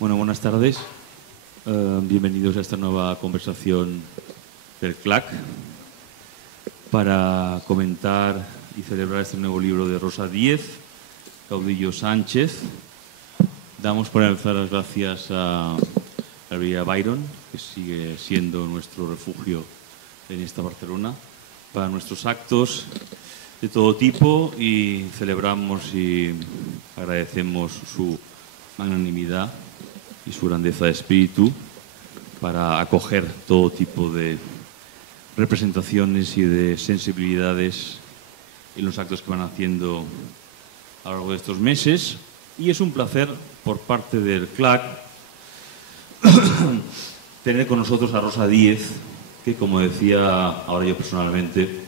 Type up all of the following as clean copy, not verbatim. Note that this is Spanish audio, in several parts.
Bueno, buenas tardes. Bienvenidos a esta nueva conversación del CLAC para comentar y celebrar este nuevo libro de Rosa Díez, Caudillo Sánchez. Damos por empezar las gracias a la librería Byron, que sigue siendo nuestro refugio en esta Barcelona, para nuestros actos de todo tipo, y celebramos y agradecemos su magnanimidad y su grandeza de espíritu para acoger todo tipo de representaciones y de sensibilidades en los actos que van haciendo a lo largo de estos meses. Y es un placer por parte del CLAC tener con nosotros a Rosa Díez, que, como decía ahora yo personalmente,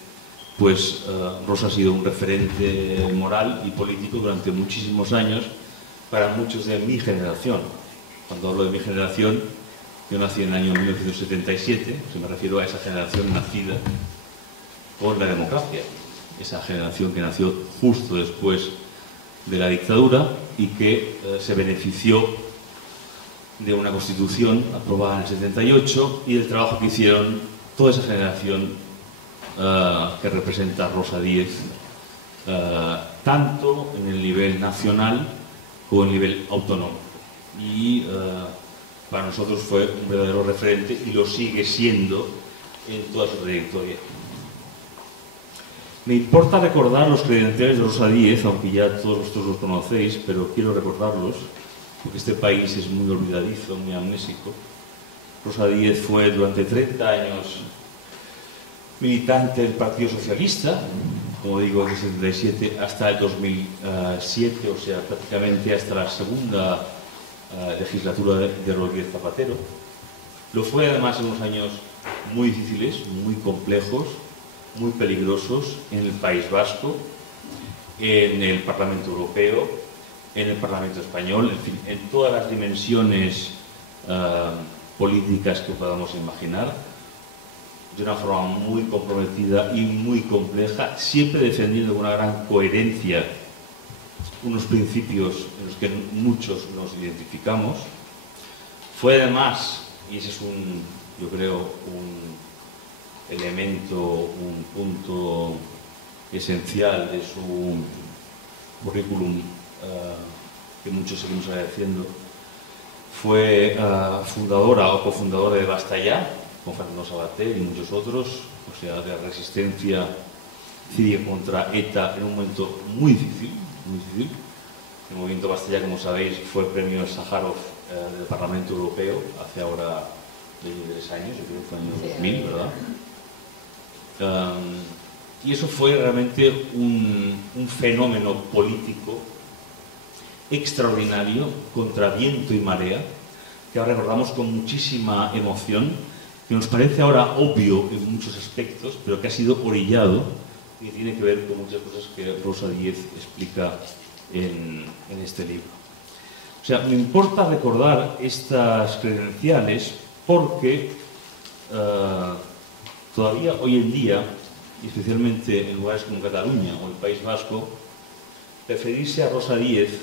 pues Rosa ha sido un referente moral y político durante muchísimos años para muchos de mi generación. Cuando hablo de mi generación, yo nací en el año 1977, me refiero a esa generación nacida con la democracia, esa generación que nació justo después de la dictadura y que se benefició de una constitución aprobada en el 78 y del trabajo que hicieron toda esa generación que representa Rosa Díez, tanto en el nivel nacional como en el nivel autonómico. Y para nosotros fue un verdadero referente y lo sigue siendo en toda su trayectoria. Me importa recordar los credenciales de Rosa Díez, aunque ya todos vosotros los conocéis, pero quiero recordarlos porque este país es muy olvidadizo, muy amnésico. Rosa Díez fue durante 30 años militante del Partido Socialista, como digo, desde el 77 hasta el 2007, o sea, prácticamente hasta la segunda legislatura de Rodríguez Zapatero. Lo fue además en unos años muy difíciles, muy complejos, muy peligrosos en el País Vasco, en el Parlamento Europeo, en el Parlamento Español, en fin, en todas las dimensiones políticas que podamos imaginar, de una forma muy comprometida y muy compleja, siempre defendiendo con una gran coherencia unos principios en los que muchos nos identificamos. Fue además, y ese es yo creo, un elemento, un punto esencial de su currículum que muchos seguimos agradeciendo, fue fundadora o cofundadora de Basta Ya, con Fernando Savater y muchos otros, o sea, de la resistencia cívica contra ETA en un momento muy difícil, muy difícil. El movimiento Basta Ya, como sabéis, fue el premio Sájarov del Parlamento Europeo hace ahora 23 años, yo creo que fue en el 2000, ¿verdad? Y eso fue realmente un fenómeno político extraordinario, contra viento y marea, que ahora recordamos con muchísima emoción, que nos parece ahora obvio en muchos aspectos, pero que ha sido orillado y tiene que ver con muchas cosas que Rosa Díez explica en este libro. O sea, me importa recordar estas credenciales porque todavía hoy en día, y especialmente en lugares como Cataluña o el País Vasco, referirse a Rosa Díez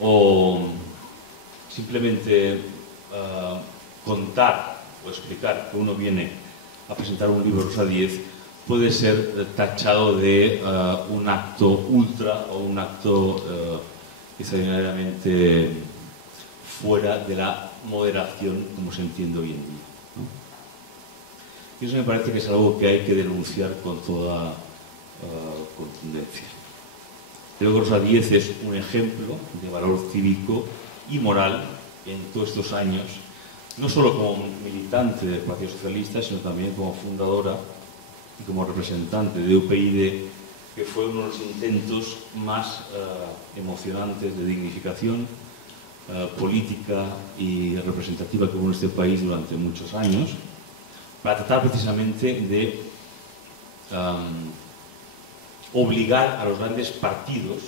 o simplemente contar o explicar que uno viene a presentar un libro de Rosa Díez puede ser tachado de un acto ultra o un acto extraordinariamente fuera de la moderación como se entiende hoy en día, ¿no? Y eso me parece que es algo que hay que denunciar con toda contundencia. Creo que Rosa Díez es un ejemplo de valor cívico y moral en todos estos años, no solo como militante del Partido Socialista, sino también como fundadora y como representante de UPyD, que fue uno de los intentos más emocionantes de dignificación política y representativa que hubo en este país durante muchos años. para tratar precisamente de obligar a los grandes partidos,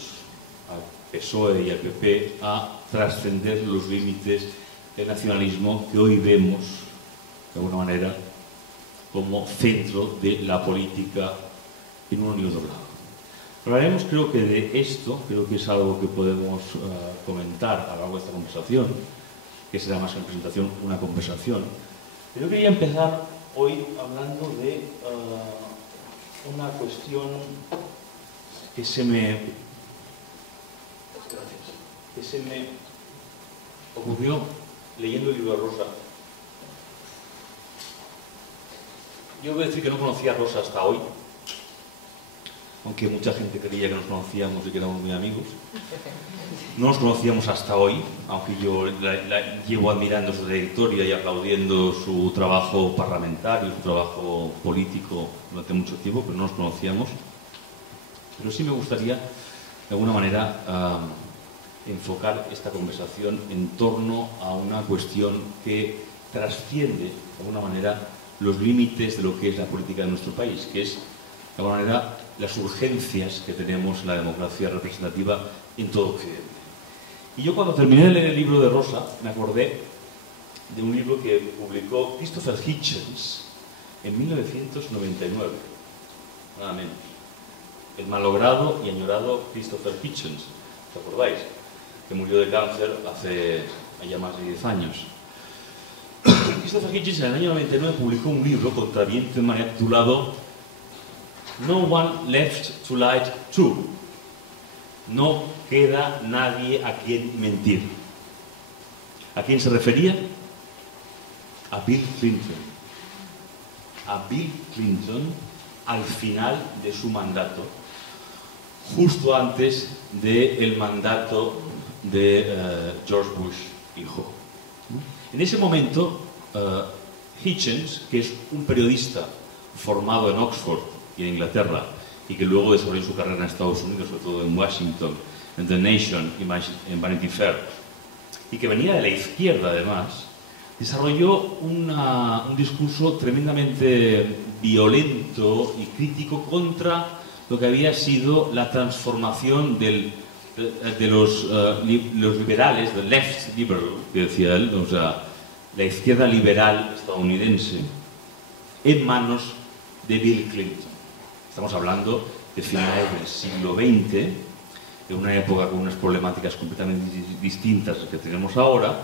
al PSOE y al PP, a trascender los límites del nacionalismo que hoy vemos, de alguna manera, como centro de la política en uno y otro lado. Hablaremos, creo que de esto, creo que es algo que podemos comentar a lo largo de esta conversación, que será más que una presentación, una conversación. Pero quería empezar hoy hablando de una cuestión que se me ocurrió leyendo el libro de Rosa. Yo voy a decir que no conocía a Rosa hasta hoy, aunque mucha gente creía que nos conocíamos y que éramos muy amigos. No nos conocíamos hasta hoy, aunque yo la llevo admirando su trayectoria y aplaudiendo su trabajo parlamentario, su trabajo político durante mucho tiempo, pero no nos conocíamos. Pero sí me gustaría, de alguna manera, enfocar esta conversación en torno a una cuestión que trasciende, de alguna manera, los límites de lo que es la política de nuestro país, que es, de alguna manera, las urgencias que tenemos en la democracia representativa en todo Occidente. Y yo, cuando terminé de leer el libro de Rosa, me acordé de un libro que publicó Christopher Hitchens en 1999, nada menos. El malogrado y añorado Christopher Hitchens, ¿os acordáis? Que murió de cáncer hace ya más de 10 años. Christopher Hitchens en el año 99 publicó un libro contra viento de manera titulado No One Left to Lie To. No queda nadie a quien mentir. ¿A quién se refería? A Bill Clinton. A Bill Clinton al final de su mandato, justo antes del mandato de George Bush hijo. En ese momento, Hitchens, que es un periodista formado en Oxford y en Inglaterra, y que luego desarrolló su carrera en Estados Unidos, sobre todo en Washington, en The Nation y en Vanity Fair, y que venía de la izquierda además, desarrolló un discurso tremendamente violento y crítico contra lo que había sido la transformación de los liberales, the left liberal, que decía él, o sea, la izquierda liberal estadounidense, en manos de Bill Clinton. Estamos hablando de finales del siglo XX, de una época con unas problemáticas completamente distintas a las que tenemos ahora,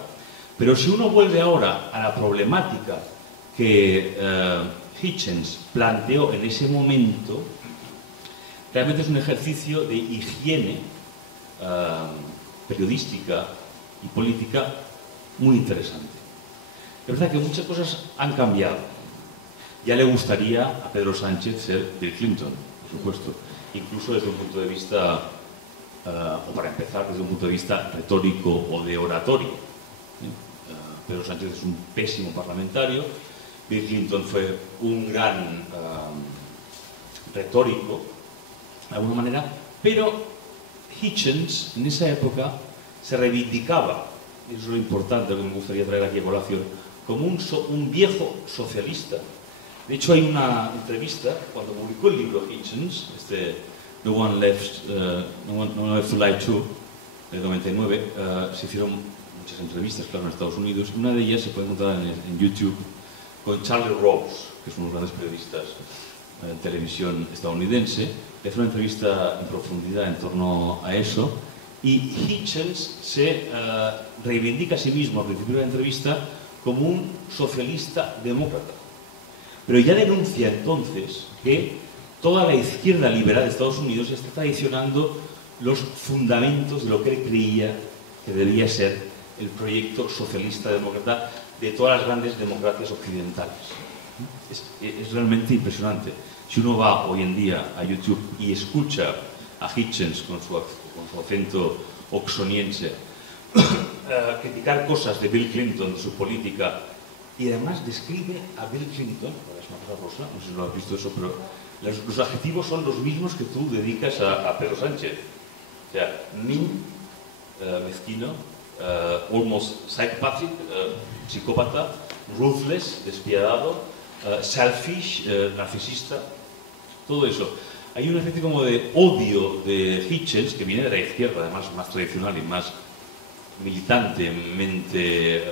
pero si uno vuelve ahora a la problemática que Hitchens planteó en ese momento, realmente es un ejercicio de higiene periodística y política muy interesante. Es verdad que muchas cosas han cambiado. Ya le gustaría a Pedro Sánchez ser Bill Clinton, por supuesto, incluso desde un punto de vista, o para empezar, desde un punto de vista retórico o de oratorio. Pedro Sánchez es un pésimo parlamentario, Bill Clinton fue un gran retórico, de alguna manera, pero Hitchens en esa época se reivindicaba, y eso es lo importante que me gustaría traer aquí a colación, como un viejo socialista. De hecho, hay una entrevista, cuando publicó el libro Hitchens, No One Left to Lie To, del 99, se hicieron muchas entrevistas, claro, en Estados Unidos, y una de ellas se puede encontrar en YouTube con Charlie Rose, que es uno de los grandes periodistas en televisión estadounidense. Le hace una entrevista en profundidad en torno a eso, y Hitchens se reivindica a sí mismo al principio de la entrevista como un socialista demócrata. Pero ya denuncia entonces que toda la izquierda liberal de Estados Unidos está traicionando los fundamentos de lo que él creía que debía ser el proyecto socialista demócrata de todas las grandes democracias occidentales. Es realmente impresionante. Si uno va hoy en día a YouTube y escucha a Hitchens con su acento oxoniense criticar cosas de Bill Clinton, de su política, y además describe a Bill Clinton, es una cosa rosa, no sé si lo has visto eso, pero los adjetivos son los mismos que tú dedicas a Pedro Sánchez. O sea, mezquino, almost psychopathic, psicópata, ruthless, despiadado, selfish, narcisista, todo eso. Hay una especie como de odio de Hitchens, que viene de la izquierda, además más tradicional y más militantemente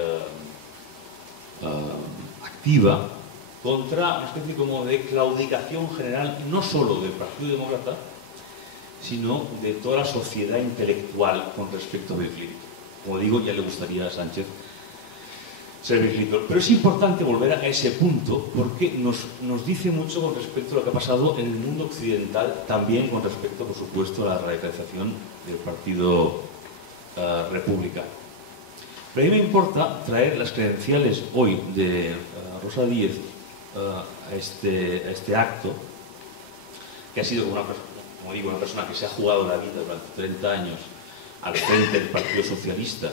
activa, contra una especie como de claudicación general, no solo del Partido Demócrata, sino de toda la sociedad intelectual con respecto a Bill Clinton. Como digo, ya le gustaría a Sánchez ser Bill Clinton. Pero es importante volver a ese punto porque nos dice mucho con respecto a lo que ha pasado en el mundo occidental, también con respecto, por supuesto, a la radicalización del Partido Republicano. Pero a mí me importa traer las credenciales hoy de Rosa Díez a este acto, que ha sido como digo, una persona que se ha jugado la vida durante 30 años al frente del Partido Socialista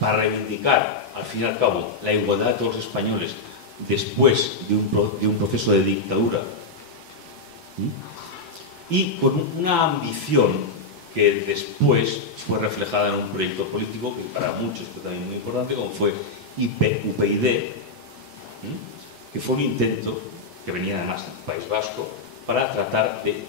para reivindicar, al fin y al cabo, la igualdad de todos los españoles después de un proceso de dictadura, y con una ambición que después fue reflejada en un proyecto político que para muchos fue también muy importante, como fue UPyD, que fue un intento que venía además del País Vasco para tratar de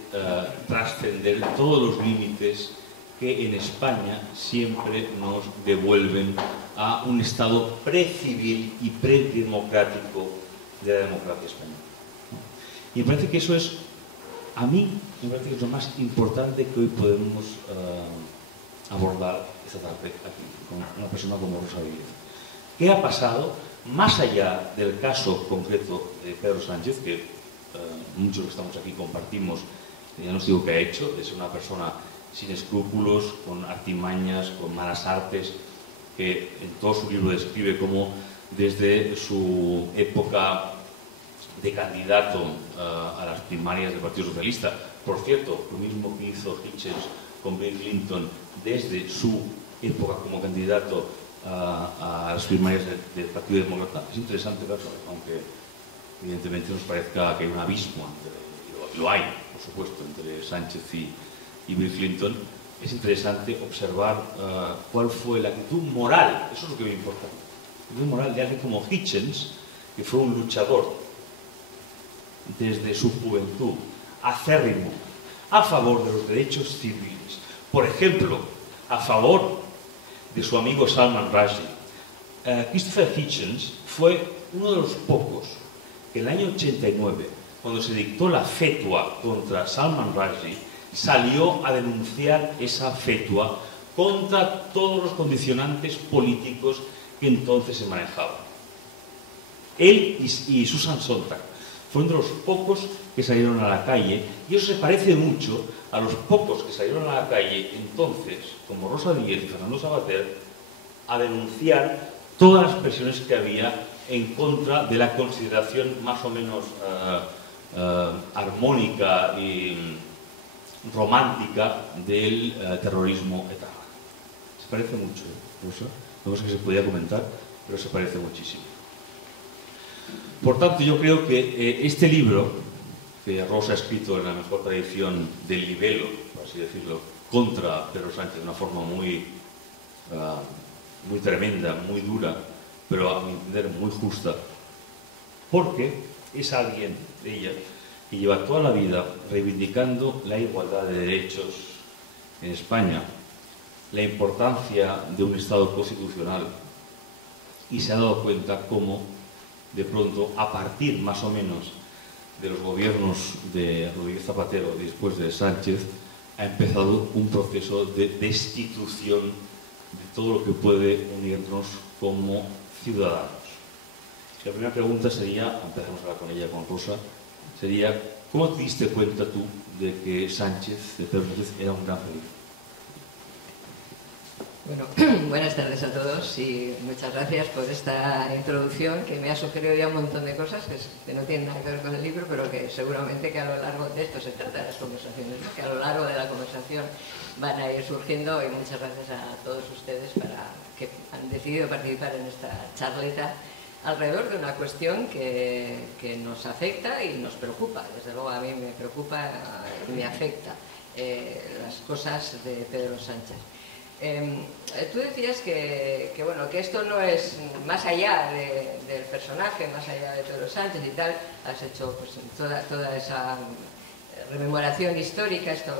trascender todos los límites que en España siempre nos devuelven a un estado precivil y predemocrático de la democracia española. Y me parece que eso es, a mí, me parece que es lo más importante que hoy podemos abordar esta tarde aquí, con una persona como Rosa Díez. ¿Qué ha pasado más allá del caso concreto de Pedro Sánchez, que muchos que estamos aquí compartimos, ya no os digo qué ha hecho, es una persona sin escrúpulos, con artimañas, con malas artes, que en todo su libro describe cómo desde su época de candidato a las primarias del Partido Socialista, por cierto, lo mismo que hizo Hitchens con Bill Clinton desde su época como candidato a las primarias del Partido Demócrata. Es interesante verlo, aunque evidentemente nos parezca que hay un abismo entre, lo hay, por supuesto, entre Sánchez y Bill Clinton. Es interesante observar cuál fue la actitud moral, eso es lo que me importa, la actitud moral de alguien como Hitchens, que fue un luchador desde su juventud, acérrimo, a favor de los derechos civiles. Por ejemplo, a favor de su amigo Salman Rushdie. Christopher Hitchens fue uno de los pocos que en el año 89, cuando se dictó la fetua contra Salman Rushdie, salió a denunciar esa fetua contra todos los condicionantes políticos que entonces se manejaban. Él y Susan Sontag fueron de los pocos que salieron a la calle, y eso se parece mucho a los pocos que salieron a la calle entonces, como Rosa Díez y Fernando Savater, a denunciar todas las presiones que había en contra de la consideración más o menos armónica y romántica del terrorismo etarra. Se parece mucho, Rosa. No sé si se podía comentar, pero se parece muchísimo. Por tanto, yo creo que este libro, que Rosa ha escrito en la mejor tradición del libelo, por así decirlo, contra Pedro Sánchez de una forma muy tremenda, muy dura, pero a mi entender muy justa, porque es alguien, ella, que lleva toda la vida reivindicando la igualdad de derechos en España, la importancia de un Estado constitucional, y se ha dado cuenta cómo de pronto, a partir más o menos de los gobiernos de Rodríguez Zapatero y después de Sánchez, ha empezado un proceso de destitución de todo lo que puede unirnos como ciudadanos. La primera pregunta sería, empezamos ahora con ella, con Rosa, sería, ¿cómo te diste cuenta tú de que Sánchez, de Pedro Sánchez, era un gran feliz? Bueno, buenas tardes a todos y muchas gracias por esta introducción que me ha sugerido ya un montón de cosas que no tienen nada que ver con el libro, pero que seguramente que a lo largo de esto se trata de las conversaciones, ¿no? Que a lo largo de la conversación van a ir surgiendo, y muchas gracias a todos ustedes para que han decidido participar en esta charleta alrededor de una cuestión que nos afecta y nos preocupa. Desde luego a mí me preocupa y me afecta las cosas de Pedro Sánchez. Tú decías bueno, que esto no es más allá del personaje, más allá de Pedro Sánchez y tal. Has hecho pues, toda esa rememoración histórica, esto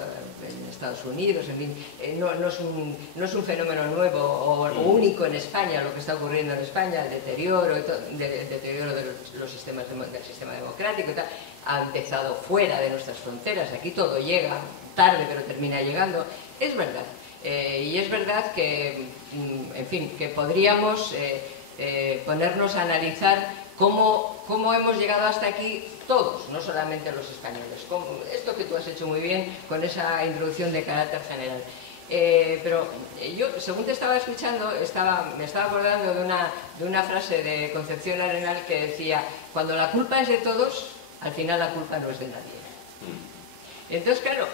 en Estados Unidos, en fin, no es un fenómeno nuevo o único en España, lo que está ocurriendo en España, el deterioro de los sistemas del sistema democrático y tal, ha empezado fuera de nuestras fronteras. Aquí todo llega tarde, pero termina llegando. Es verdad. Y es verdad que, en fin, que podríamos ponernos a analizar cómo hemos llegado hasta aquí todos, no solamente los españoles. Esto que tú has hecho muy bien con esa introducción de carácter general. Pero yo, según te estaba escuchando, me estaba acordando de una frase de Concepción Arenal que decía: cuando la culpa es de todos, al final la culpa no es de nadie. Entonces, claro,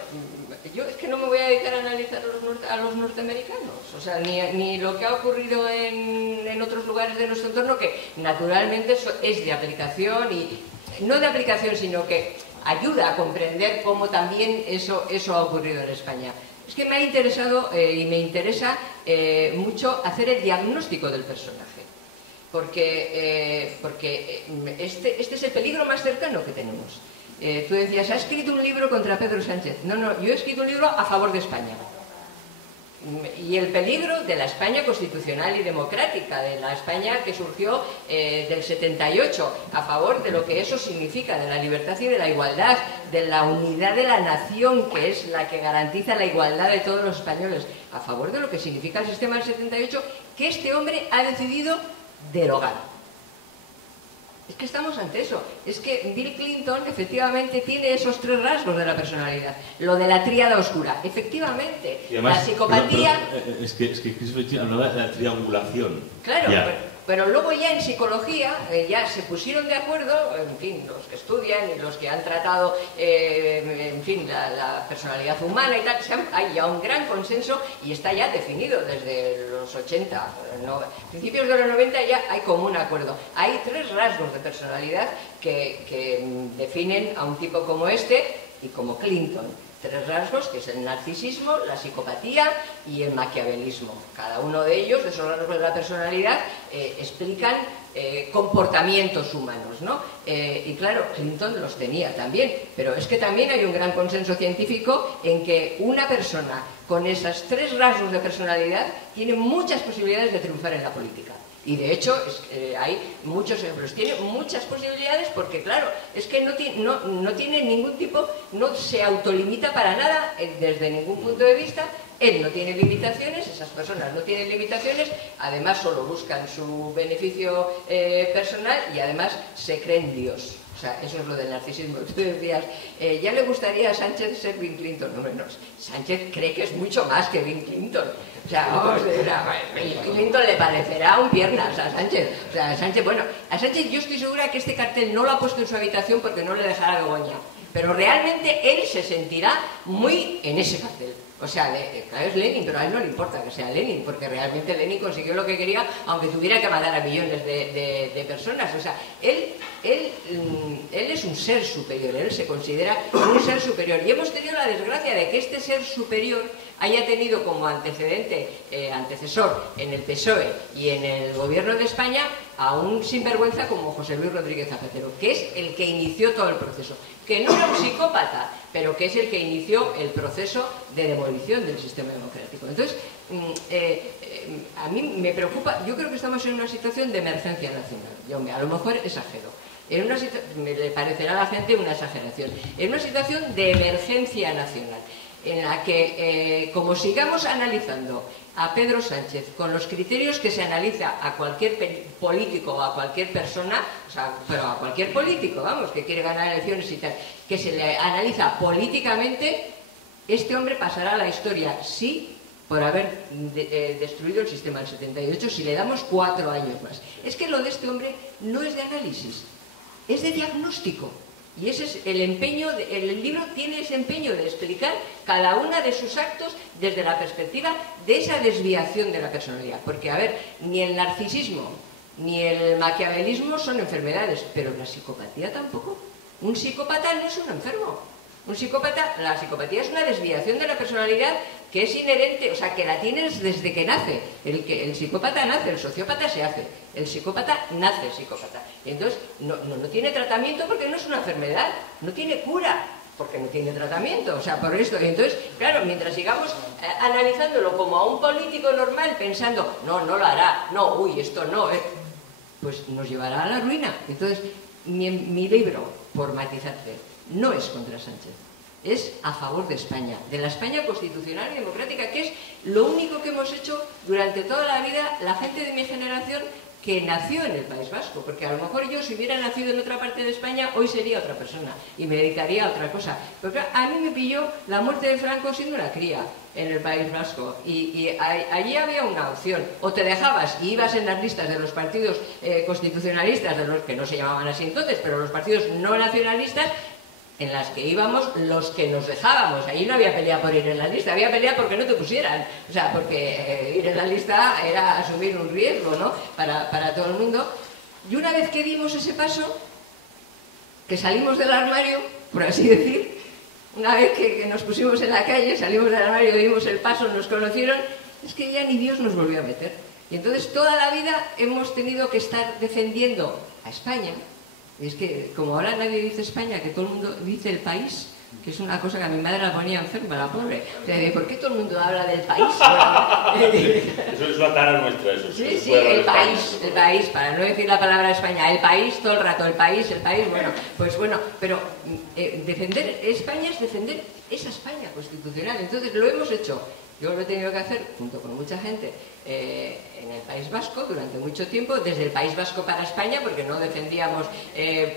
yo es que no me voy a dedicar a analizar a los norteamericanos, o sea, ni lo que ha ocurrido en otros lugares de nuestro entorno, que naturalmente es de aplicación, y no de aplicación, sino que ayuda a comprender cómo también eso ha ocurrido en España. Es que me ha interesado y me interesa mucho hacer el diagnóstico del personaje, porque este es el peligro más cercano que tenemos. Tú decías, ha escrito un libro contra Pedro Sánchez. No, yo he escrito un libro a favor de España. Y el peligro de la España constitucional y democrática, de la España que surgió del 78, a favor de lo que eso significa, de la libertad y de la igualdad, de la unidad de la nación, que es la que garantiza la igualdad de todos los españoles, a favor de lo que significa el sistema del 78, que este hombre ha decidido derogar. Es que estamos ante eso. Es que Bill Clinton efectivamente tiene esos tres rasgos de la personalidad. Lo de la tríada oscura, efectivamente. Y además, la psicopatía... es que hablaba de la triangulación. Claro, pero luego ya en psicología ya se pusieron de acuerdo, en fin, los que estudian y los que han tratado, en fin, la personalidad humana y tal, hay ya un gran consenso y está ya definido desde los 80, principios de los 90 ya hay como un acuerdo. Hay tres rasgos de personalidad que definen a un tipo como este y como Clinton. Tres rasgos, que es el narcisismo, la psicopatía y el maquiavelismo. Cada uno de ellos, de esos rasgos de la personalidad, explican comportamientos humanos, ¿no? Y claro, Clinton los tenía también, pero es que también hay un gran consenso científico en que una persona con esos tres rasgos de personalidad tiene muchas posibilidades de triunfar en la política. Y de hecho hay muchos ejemplos. Tiene muchas posibilidades porque, claro, es que no tiene ningún tipo, no se autolimita para nada desde ningún punto de vista. Él no tiene limitaciones, esas personas no tienen limitaciones, además solo buscan su beneficio personal y además se creen Dios. O sea, eso es lo del narcisismo. Tú decías, ya le gustaría a Sánchez ser Bill Clinton. No, Sánchez cree que es mucho más que Bill Clinton. O sea, vamos, Bill Clinton le parecerá un piernas a Sánchez. O sea, Sánchez, bueno, a Sánchez yo estoy segura que este cartel no lo ha puesto en su habitación porque no le dejará Begoña. Pero realmente él se sentirá muy en ese cartel. O sea, claro, es Lenin, pero a él no le importa que sea Lenin, porque realmente Lenin consiguió lo que quería, aunque tuviera que matar a millones de personas. O sea, él es un ser superior, él se considera un ser superior. Y hemos tenido la desgracia de que este ser superior haya tenido como antecesor en el PSOE y en el gobierno de España a un sinvergüenza como José Luis Rodríguez Zapatero, que es el que inició todo el proceso, que no era un psicópata, pero que es el que inició el proceso de demolición del sistema democrático. Entonces, a mí me preocupa, yo creo que estamos en una situación de emergencia nacional. A lo mejor exagero. Me le parecerá a la gente una exageración. En una situación de emergencia nacional, en la que, como sigamos analizando a Pedro Sánchez con los criterios que se analiza a cualquier político o a cualquier persona, o sea, pero a cualquier político, vamos, que quiere ganar elecciones y tal, que se le analiza políticamente, este hombre pasará a la historia, sí, por haber destruido el sistema del 78, si le damos 4 años más. Es que lo de este hombre no es de análisis, es de diagnóstico. Y ese es el empeño, el libro tiene ese empeño de explicar cada uno de sus actos desde la perspectiva de esa desviación de la personalidad. Porque, a ver, ni el narcisismo ni el maquiavelismo son enfermedades, pero la psicopatía tampoco. Un psicópata no es un enfermo. Un psicópata, la psicopatía es una desviación de la personalidad que es inherente, o sea, que la tienes desde que nace. El psicópata nace, el sociópata se hace. El psicópata nace psicópata. Y entonces no tiene tratamiento porque no es una enfermedad, no tiene cura porque no tiene tratamiento, o sea, por esto. Y entonces, claro, mientras sigamos analizándolo como a un político normal, pensando, no lo hará, no, uy, esto no, pues nos llevará a la ruina. Entonces, mi libro, por matizarte, no es contra Sánchez, es a favor de España, de la España constitucional y democrática, que es lo único que hemos hecho durante toda la vida la gente de mi generación que nació en el País Vasco, porque a lo mejor yo, si hubiera nacido en otra parte de España, hoy sería otra persona y me dedicaría a otra cosa. Porque a mí me pilló la muerte de Franco siendo una cría en el País Vasco, y allí había una opción: o te dejabas y ibas en las listas de los partidos constitucionalistas, de los que no se llamaban así entonces, pero los partidos no nacionalistas, en las que íbamos los que nos dejábamos. Allí no había pelea por ir en la lista, había pelea porque no te pusieran, o sea, porque ir en la lista era asumir un riesgo, ¿no?, para todo el mundo. Y una vez que dimos ese paso, que salimos del armario, por así decir, una vez que nos pusimos en la calle, salimos del armario, dimos el paso, nos conocieron, es que ya ni Dios nos volvió a meter. Y entonces toda la vida hemos tenido que estar defendiendo a España. Y es que, como ahora nadie dice España, que todo el mundo dice el país, que es una cosa que a mi madre la ponía enferma, la pobre. O sea, ¿por qué todo el mundo habla del país? Eso es una tara nuestra, eso. Sí, el país, para no decir la palabra España, el país todo el rato, el país, bueno, pues bueno, pero defender España es defender esa España constitucional. Entonces lo hemos hecho. Yo lo he tenido que hacer junto con mucha gente en el País Vasco durante mucho tiempo, desde el País Vasco para España, porque no defendíamos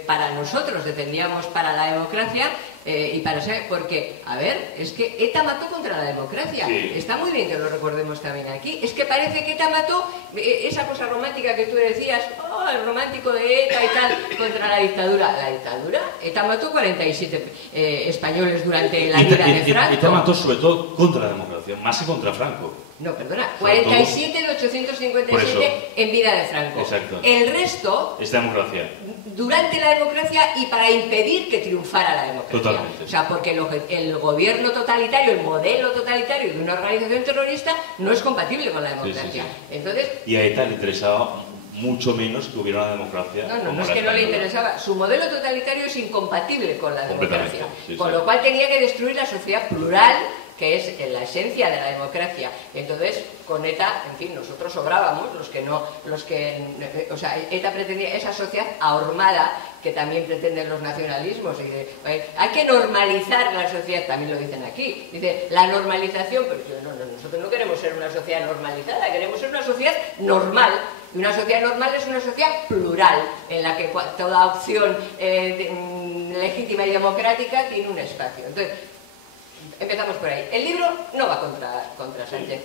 para nosotros, defendíamos para la democracia y para ser, porque, a ver, es que ETA mató contra la democracia. Sí. Está muy bien que lo recordemos también aquí. Es que parece que ETA mató esa cosa romántica que tú decías, el romántico de ETA y tal, contra la dictadura. La dictadura, ETA mató 47 españoles durante la vida de Franco. ETA mató sobre todo contra la democracia, más que contra Franco. No, perdona, 47 de 857 en vida de Franco. Exacto. El resto es democracia. Durante la democracia y para impedir que triunfara la democracia. Totalmente. O sea, porque el gobierno totalitario, el modelo totalitario de una organización terrorista no es compatible con la democracia. Sí. Entonces, y a ETA le interesaba mucho menos que hubiera una democracia. No es que no le interesaba. Su modelo totalitario es incompatible con la democracia. Sí, con lo cual tenía que destruir la sociedad plural, que es la esencia de la democracia. Entonces, con ETA, en fin, nosotros sobrábamos, o sea, ETA pretendía esa sociedad ahormada que también pretenden los nacionalismos. Y hay que normalizar la sociedad, también lo dicen aquí. Dice, la normalización, pero nosotros no queremos ser una sociedad normalizada, queremos ser una sociedad normal. Y una sociedad normal es una sociedad plural, en la que toda opción legítima y democrática tiene un espacio. Entonces, empezamos por ahí. El libro no va contra Sánchez.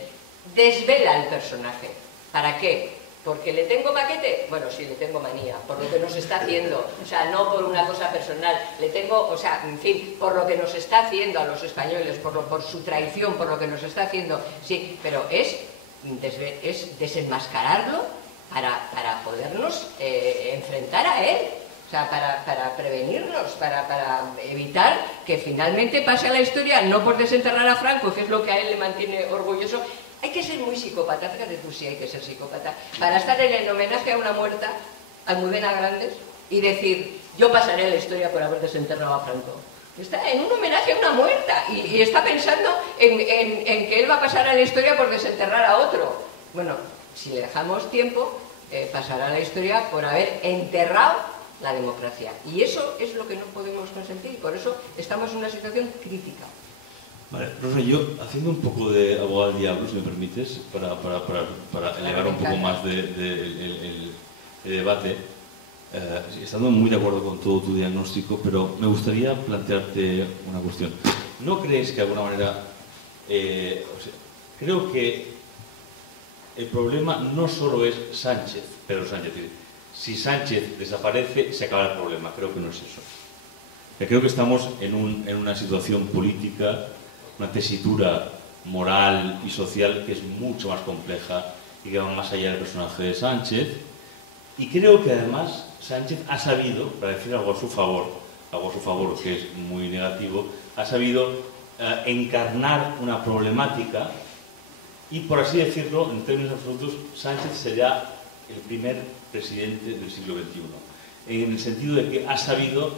Desvela el personaje. ¿Para qué? ¿Porque le tengo paquete? Bueno, sí, le tengo manía, por lo que nos está haciendo. O sea, no por una cosa personal. Le tengo, o sea, en fin, por lo que nos está haciendo a los españoles, por su traición, por lo que nos está haciendo. Sí, pero es desenmascararlo para podernos enfrentar a él. O sea, para prevenirnos, para evitar que finalmente pase a la historia, no por desenterrar a Franco, que es lo que a él le mantiene orgulloso. Hay que ser muy psicópata, fíjate tú, sí hay que ser psicópata, para estar en el homenaje a una muerta, a Almudena Grandes, y decir, yo pasaré a la historia por haber desenterrado a Franco. Está en un homenaje a una muerta y está pensando en que él va a pasar a la historia por desenterrar a otro. Bueno, si le dejamos tiempo, pasará a la historia por haber enterrado la democracia. Y eso es lo que no podemos consentir, y por eso estamos en una situación crítica. Vale, Rosa, yo haciendo un poco de abogado del diablo, si me permites, para elevar un poco más el debate, estando muy de acuerdo con todo tu diagnóstico, pero me gustaría plantearte una cuestión. ¿No crees que de alguna manera, creo que el problema no solo es Sánchez, Pedro Sánchez? Si Sánchez desaparece, se acaba el problema. Creo que no es eso. Creo que estamos en una situación política, una tesitura moral y social que es mucho más compleja y que va más allá del personaje de Sánchez. Y creo que además Sánchez ha sabido, para decir algo a su favor, algo a su favor que es muy negativo, ha sabido encarnar una problemática y, por así decirlo, en términos absolutos, Sánchez será el primer presidente del siglo XXI, en el sentido de que ha sabido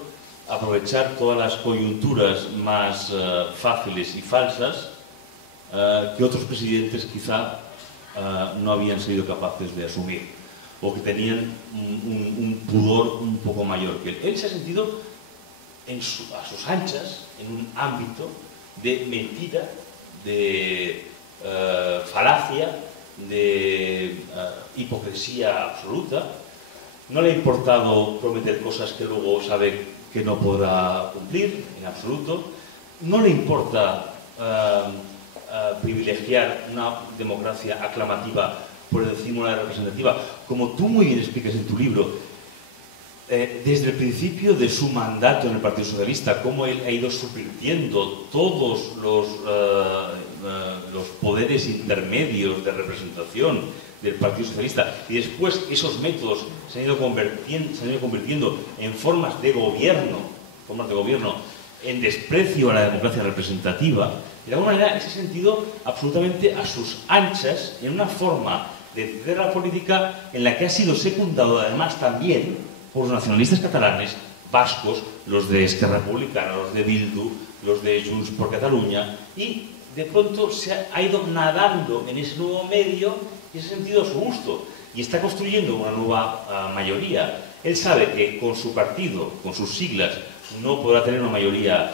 aprovechar todas las coyunturas más fáciles y falsas que otros presidentes quizá no habían sido capaces de asumir, o que tenían un pudor un poco mayor que él. Él se ha sentido a sus anchas en un ámbito de mentira, de falacia, de hipocresía absoluta. No le ha importado prometer cosas que luego sabe que no podrá cumplir, en absoluto. No le importa privilegiar una democracia aclamativa por encima de la representativa, como tú muy bien explicas en tu libro. Desde el principio de su mandato en el Partido Socialista, cómo él ha ido subvirtiendo todos los poderes intermedios de representación del Partido Socialista, y después esos métodos se han ido convirtiendo en formas de gobierno, en desprecio a la democracia representativa. De alguna manera, se ha sentido absolutamente a sus anchas en una forma de hacer la política en la que ha sido secundado además también por los nacionalistas catalanes, vascos, los de Esquerra Republicana, los de Bildu, los de Junts por Catalunya, y de pronto se ha ido nadando en ese nuevo medio y se ha sentido a su gusto. Y está construyendo una nueva mayoría. Él sabe que con su partido, con sus siglas, no podrá tener una mayoría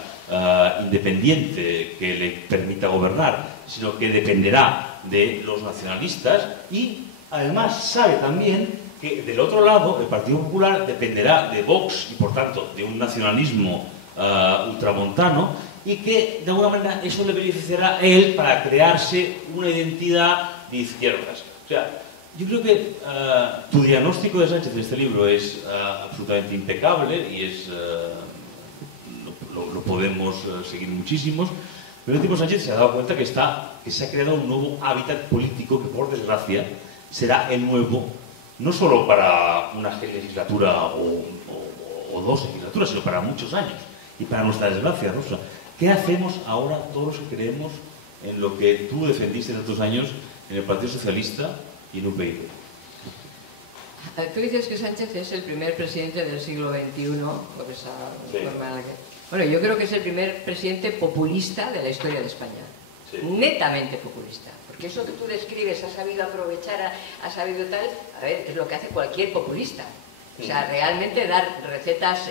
independiente que le permita gobernar, sino que dependerá de los nacionalistas, y además sabe también que del otro lado el Partido Popular dependerá de Vox y por tanto de un nacionalismo ultramontano, y que de alguna manera eso le beneficiará a él para crearse una identidad de izquierdas. O sea, yo creo que tu diagnóstico de Sánchez en este libro es absolutamente impecable y lo podemos seguir muchísimos, pero el tipo Sánchez se ha dado cuenta que se ha creado un nuevo hábitat político que, por desgracia, será el nuevo, no solo para una legislatura o dos legislaturas, sino para muchos años. Y para nuestra desgracia, Rosa, ¿qué hacemos ahora todos los que creemos en lo que tú defendiste en estos años en el Partido Socialista y en UPyD? Tú dices que Sánchez es el primer presidente del siglo XXI, por esa forma en la que... Bueno, yo creo que es el primer presidente populista de la historia de España. Sí. Netamente populista. Porque eso que tú describes, ha sabido aprovechar, ha sabido tal, a ver, es lo que hace cualquier populista. O sea, realmente dar recetas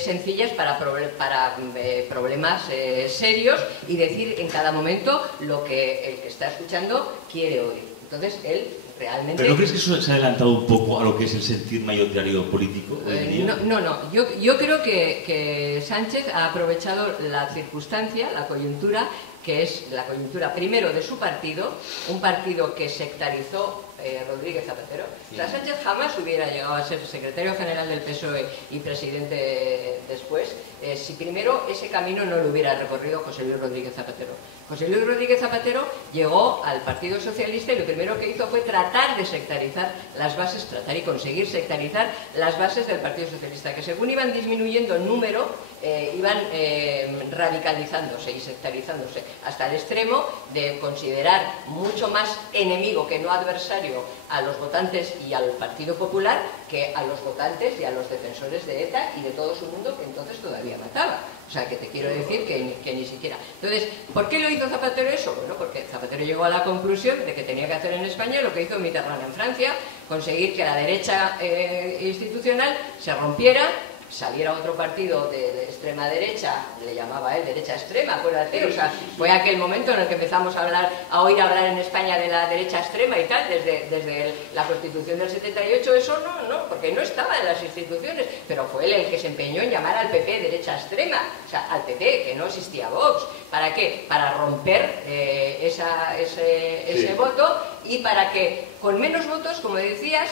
sencillas para problemas serios, y decir en cada momento lo que el que está escuchando quiere oír. Entonces, él realmente... ¿Pero no crees que eso se ha adelantado un poco a lo que es el sentir mayoritario político hoy en día? No. Yo creo que Sánchez ha aprovechado la circunstancia, la coyuntura, que es la coyuntura primero de su partido, un partido que sectarizó Rodríguez Zapatero. O sea, Sánchez jamás hubiera llegado a ser secretario general del PSOE y presidente después si primero ese camino no lo hubiera recorrido José Luis Rodríguez Zapatero. José Luis Rodríguez Zapatero llegó al Partido Socialista y lo primero que hizo fue tratar de sectarizar las bases, tratar y conseguir sectarizar las bases del Partido Socialista, que según iban disminuyendo en número, iban radicalizándose y sectarizándose hasta el extremo de considerar mucho más enemigo que no adversario a los votantes y al Partido Popular que a los votantes y a los defensores de ETA y de todo su mundo, que entonces todavía mataba. O sea, que te quiero decir que ni siquiera... Entonces, ¿por qué lo hizo Zapatero eso? Bueno, porque Zapatero llegó a la conclusión de que tenía que hacer en España lo que hizo Mitterrand en Francia, conseguir que la derecha institucional se rompiera, saliera otro partido de extrema derecha, le llamaba él derecha extrema, acuérdate, o sea, fue aquel momento en el que empezamos a oír hablar en España de la derecha extrema y tal, desde la Constitución del 78, eso no, porque no estaba en las instituciones, pero fue él el que se empeñó en llamar al PP derecha extrema, o sea, al PP, que no existía Vox. ¿Para qué? Para romper ese voto, y para que con menos votos, como decías,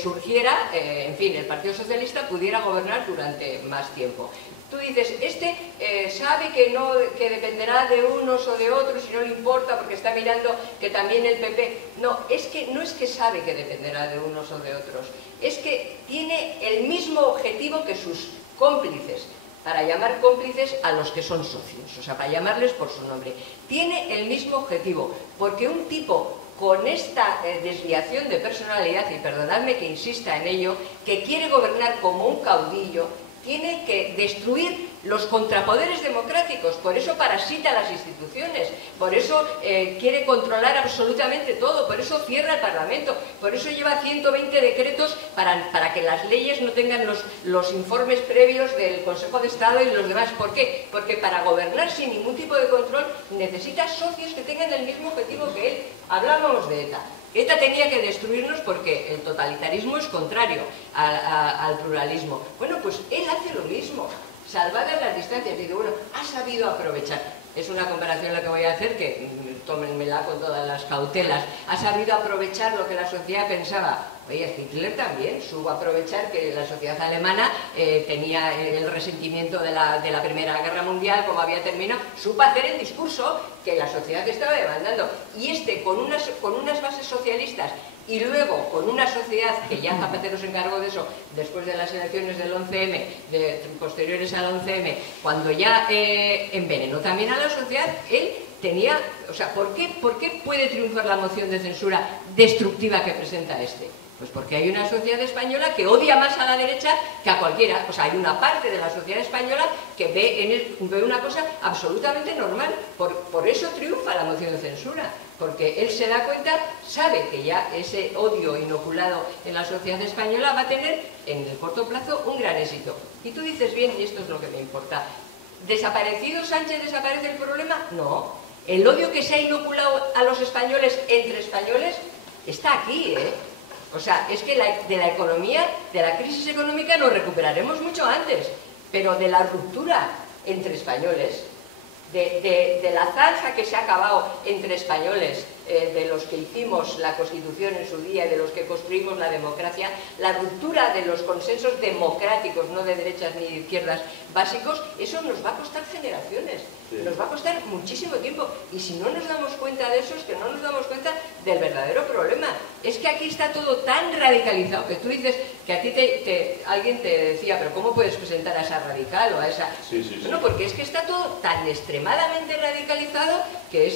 surgiera, en fin, el Partido Socialista pudiera gobernar durante más tiempo. Tú dices, sabe que dependerá de unos o de otros y no le importa porque está mirando que también el PP... No es que sabe que dependerá de unos o de otros, es que tiene el mismo objetivo que sus cómplices, para llamar cómplices a los que son socios, o sea, para llamarles por su nombre. Tiene el mismo objetivo, porque un tipo con esta desviación de personalidad, y perdonadme que insista en ello, que quiere gobernar como un caudillo, tiene que destruir los contrapoderes democráticos, por eso parasita las instituciones, por eso quiere controlar absolutamente todo, por eso cierra el Parlamento, por eso lleva 120 decretos para que las leyes no tengan los informes previos del Consejo de Estado y los demás. ¿Por qué? Porque para gobernar sin ningún tipo de control necesita socios que tengan el mismo objetivo que él. Hablábamos de ETA. ETA tenía que destruirnos porque el totalitarismo es contrario al pluralismo. Bueno, pues él hace lo mismo, salvadas las distancias. Digo, bueno, ha sabido aprovechar. Es una comparación la que voy a hacer, que tómenmela con todas las cautelas. Ha sabido aprovechar lo que la sociedad pensaba. Oye, Hitler también supo aprovechar que la sociedad alemana tenía el resentimiento de la Primera Guerra Mundial, como había terminado, supo hacer el discurso que la sociedad estaba demandando. Y con unas bases socialistas y luego con una sociedad, que ya Zapatero se encargó de eso después de las elecciones del 11M, posteriores al 11M, cuando ya envenenó también a la sociedad, él tenía... O sea, ¿por qué puede triunfar la moción de censura destructiva que presenta este? Pues porque hay una sociedad española que odia más a la derecha que a cualquiera. O sea, hay una parte de la sociedad española que ve una cosa absolutamente normal. Por eso triunfa la moción de censura. Porque él se da cuenta, sabe que ya ese odio inoculado en la sociedad española va a tener en el corto plazo un gran éxito. Y tú dices bien, y esto es lo que me importa, ¿desaparecido Sánchez desaparece el problema? No. El odio que se ha inoculado a los españoles entre españoles está aquí, ¿eh? O sea, es que de la economía, de la crisis económica nos recuperaremos mucho antes, pero de la ruptura entre españoles, de la zanja que se ha acabado entre españoles, de los que hicimos la Constitución en su día, de los que construimos la democracia, la ruptura de los consensos democráticos, no de derechas ni de izquierdas, básicos, eso nos va a costar generaciones, nos va a costar muchísimo tiempo. Y si no nos damos cuenta de eso, es que no nos damos cuenta del verdadero problema. Es que aquí está todo tan radicalizado, que tú dices que a ti alguien te decía, pero ¿cómo puedes presentar a esa radical o a esa...? No, porque es que está todo tan extremadamente radicalizado que es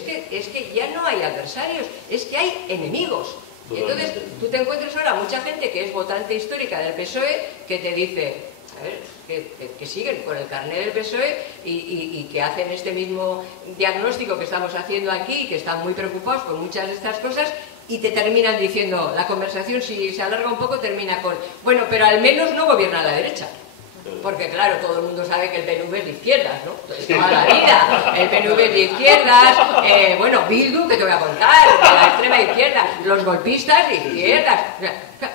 que ya no hay adversarios, es que hay enemigos. Y entonces tú te encuentras ahora mucha gente que es votante histórica del PSOE que te dice, a ver, que siguen con el carnet del PSOE y que hacen este mismo diagnóstico que estamos haciendo aquí, que están muy preocupados con muchas de estas cosas, y te terminan diciendo, la conversación, si se alarga un poco, termina con, bueno, pero al menos no gobierna a la derecha. Porque claro, todo el mundo sabe que el PNV es de izquierdas, ¿no? Toda la vida. El PNV es de izquierdas, bueno, Bildu, que te voy a contar, de la extrema izquierda, los golpistas de izquierdas.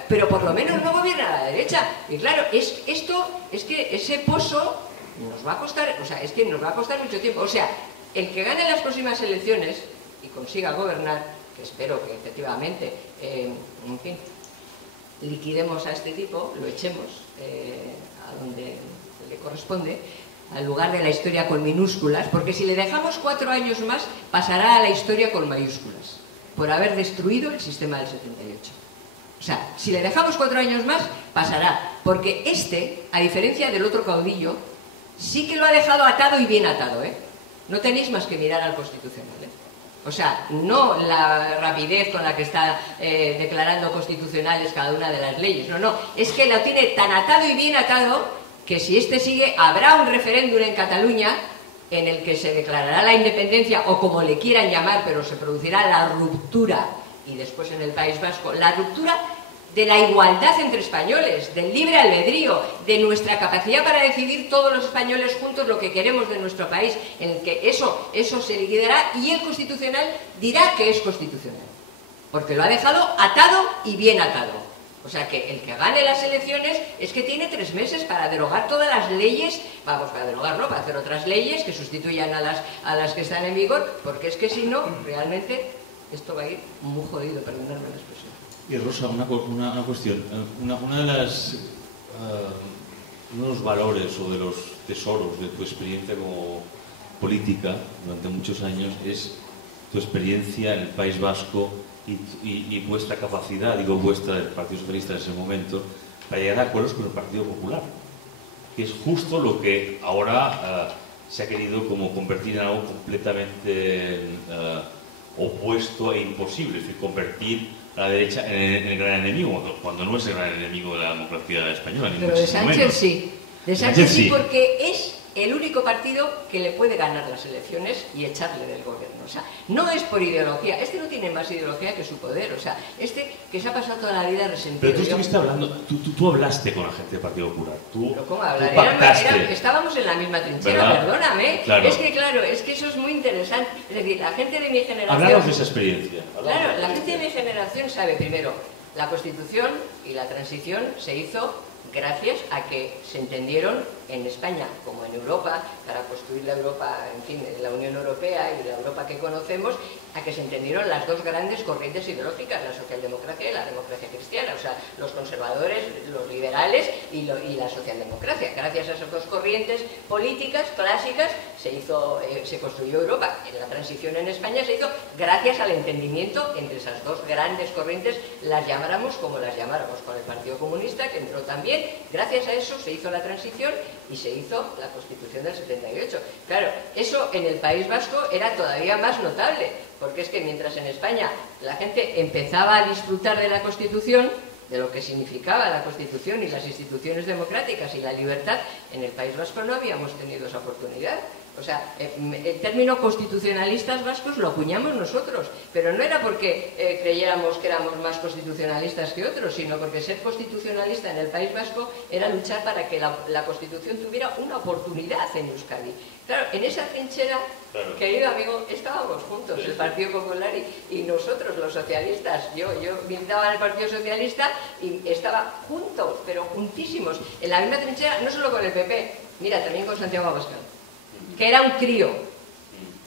Pero por lo menos no gobierna a la derecha. Y claro, es que ese pozo nos va a costar, o sea, es que nos va a costar mucho tiempo. O sea, el que gane las próximas elecciones y consiga gobernar, que espero que efectivamente, en fin, liquidemos a este tipo, lo echemos a donde le corresponde, al lugar de la historia con minúsculas, porque si le dejamos 4 años más, pasará a la historia con mayúsculas, por haber destruido el sistema del 78. O sea, si le dejamos 4 años más, pasará, porque a diferencia del otro caudillo, sí que lo ha dejado atado y bien atado, ¿eh? No tenéis más que mirar al Constitucional, ¿eh? O sea, no la rapidez con la que está declarando constitucionales cada una de las leyes, no, es que la tiene tan atado y bien atado que si este sigue, habrá un referéndum en Cataluña en el que se declarará la independencia, o como le quieran llamar, pero se producirá la ruptura, y después en el País Vasco, la ruptura de la igualdad entre españoles, del libre albedrío, de nuestra capacidad para decidir todos los españoles juntos lo que queremos de nuestro país, en el que eso se liquidará, y el Constitucional dirá que es constitucional, porque lo ha dejado atado y bien atado. O sea que el que gane las elecciones es que tiene 3 meses para derogar todas las leyes, vamos, para derogar, ¿no?, para hacer otras leyes que sustituyan a las que están en vigor, porque es que si no, realmente esto va a ir muy jodido, perdonadme la expresión. Y Rosa, una cuestión. Uno de los valores o de los tesoros de tu experiencia como política durante muchos años es tu experiencia en el País Vasco y vuestra capacidad, digo vuestra, del Partido Socialista en ese momento, para llegar a acuerdos con el Partido Popular. que es justo lo que ahora se ha querido como convertir en algo completamente opuesto e imposible, es decir, convertir a la derecha en el gran enemigo, cuando no es el gran enemigo de la democracia española, ni pero de muchísimo Sánchez menos. sí, de Sánchez sí, porque es el único partido que le puede ganar las elecciones y echarle del gobierno. O sea, no es por ideología. Este no tiene más ideología que su poder. O sea, este que se ha pasado toda la vida resentido. Pero tú estuviste hablando, tú hablaste con la gente del Partido Popular. ¿Pero cómo hablar? Estábamos en la misma trinchera, ¿verdad? Perdóname. Claro. Es que, claro, es que eso es muy interesante. Es decir, la gente de mi generación... Hablamos de esa experiencia. Claro, la gente de mi generación sabe, primero, la Constitución y la transición se hizo gracias a que se entendieron en España como en Europa, para construir la Europa, en fin, la Unión Europea y la Europa que conocemos, a que se entendieron las dos grandes corrientes ideológicas, la socialdemocracia y la democracia cristiana, o sea, los conservadores, los liberales y la socialdemocracia. Gracias a esas dos corrientes políticas clásicas se construyó Europa. En la transición en España se hizo gracias al entendimiento entre esas dos grandes corrientes, las llamáramos como las llamáramos, con el Partido Comunista, que entró también. Gracias a eso se hizo la transición y se hizo la Constitución del 78. Claro, eso en el País Vasco era todavía más notable, porque es que mientras en España la gente empezaba a disfrutar de la Constitución, de lo que significaba la Constitución y las instituciones democráticas y la libertad, en el País Vasco no habíamos tenido esa oportunidad. O sea, el término constitucionalistas vascos lo acuñamos nosotros, pero no era porque creyéramos que éramos más constitucionalistas que otros, sino porque ser constitucionalista en el País Vasco era luchar para que la Constitución tuviera una oportunidad en Euskadi. Claro, en esa trinchera, querido amigo, estábamos juntos, el Partido Popular y nosotros, los socialistas. Yo militaba en el Partido Socialista y estaba juntos, pero juntísimos, en la misma trinchera, no solo con el PP, mira, también con Santiago Abascal, que era un crío,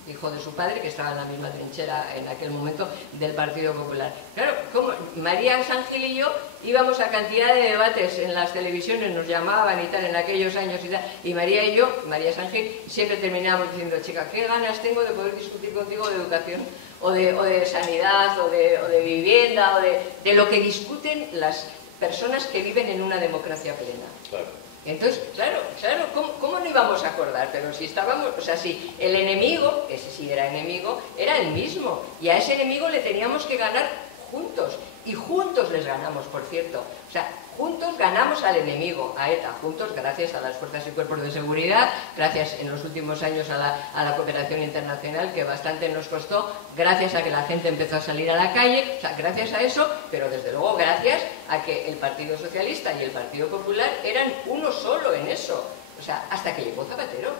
hijo de su padre, que estaba en la misma trinchera en aquel momento del Partido Popular. Claro, como María Sángel y yo íbamos a cantidad de debates en las televisiones, nos llamaban y tal, en aquellos años y tal, y María y yo, María Sángel, siempre terminábamos diciendo, chica, qué ganas tengo de poder discutir contigo de educación, o de sanidad, o de vivienda, o de lo que discuten las personas que viven en una democracia plena. Claro. Entonces, claro, ¿cómo no íbamos a acordar? Pero si estábamos, o sea, si el enemigo, ese sí era enemigo, era el mismo, y a ese enemigo le teníamos que ganar juntos, y juntos les ganamos, por cierto. O sea, juntos ganamos al enemigo, a ETA, juntos gracias a las fuerzas y cuerpos de seguridad, gracias en los últimos años a la cooperación internacional, que bastante nos costó, gracias a que la gente empezó a salir a la calle, o sea, gracias a eso, pero desde luego gracias a que el Partido Socialista y el Partido Popular eran uno solo en eso. O sea, hasta que llegó Zapatero,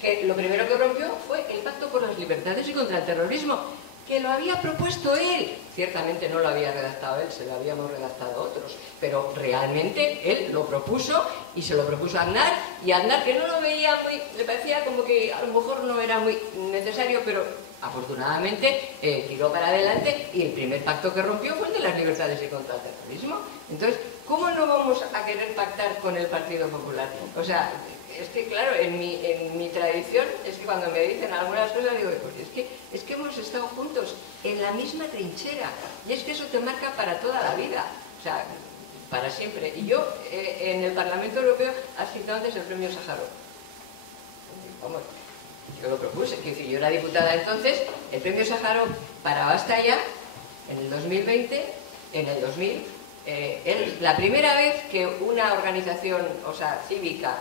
que lo primero que rompió fue el Pacto por las Libertades y contra el Terrorismo, que lo había propuesto él. Ciertamente no lo había redactado él, se lo habíamos redactado otros, pero realmente él lo propuso y se lo propuso a Aznar, y Aznar, que no lo veía muy, le parecía como que a lo mejor no era muy necesario, pero afortunadamente tiró para adelante, y el primer pacto que rompió fue el de las libertades y contra el terrorismo. Entonces, ¿cómo no vamos a querer pactar con el Partido Popular? O sea, es que claro, en mi tradición, es que cuando me dicen algunas cosas digo, pues es que hemos estado juntos en la misma trinchera, y es que eso te marca para toda la vida, o sea, para siempre. Y yo en el Parlamento Europeo, has citado antes el premio Sájarov. Vamos, yo lo propuse, que yo era diputada entonces, el premio Sájarov para Bastaya en el 2020, en el 2000, la primera vez que una organización, o sea, cívica,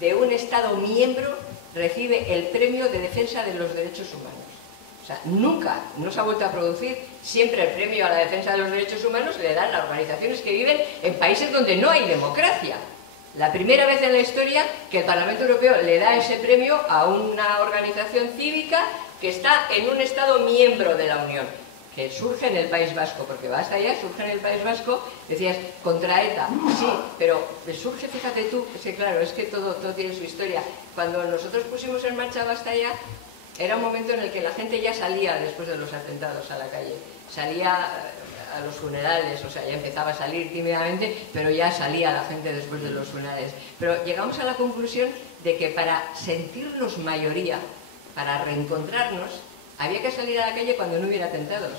de un Estado miembro recibe el premio de defensa de los derechos humanos. O sea, nunca, no se ha vuelto a producir. Siempre el premio a la defensa de los derechos humanos le dan a organizaciones que viven en países donde no hay democracia. La primera vez en la historia que el Parlamento Europeo le da ese premio a una organización cívica que está en un Estado miembro de la Unión, que surge en el País Vasco, porque Basta ya surge en el País Vasco, decías, contra ETA, sí, pero surge, fíjate tú, es que claro, es que todo tiene su historia. Cuando nosotros pusimos en marcha Basta ya, era un momento en el que la gente ya salía después de los atentados a la calle, salía a los funerales, o sea, ya empezaba a salir tímidamente, pero ya salía la gente después de los funerales. Pero llegamos a la conclusión de que para sentirnos mayoría, para reencontrarnos, había que salir a la calle cuando no hubiera atentados.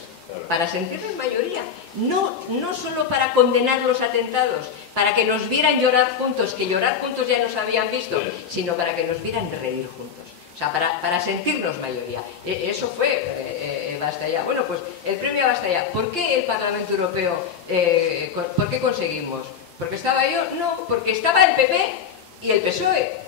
para sentirnos mayoría, no solo para condenar los atentados, para que nos vieran llorar juntos, que llorar juntos ya nos habían visto, sino para que nos vieran reír juntos. O sea, para sentirnos mayoría. Eso fue Basta Ya. Bueno, pues el premio Basta Ya. ¿Por qué el Parlamento Europeo, por qué conseguimos? ¿Porque estaba yo? No, porque estaba el PP y el PSOE.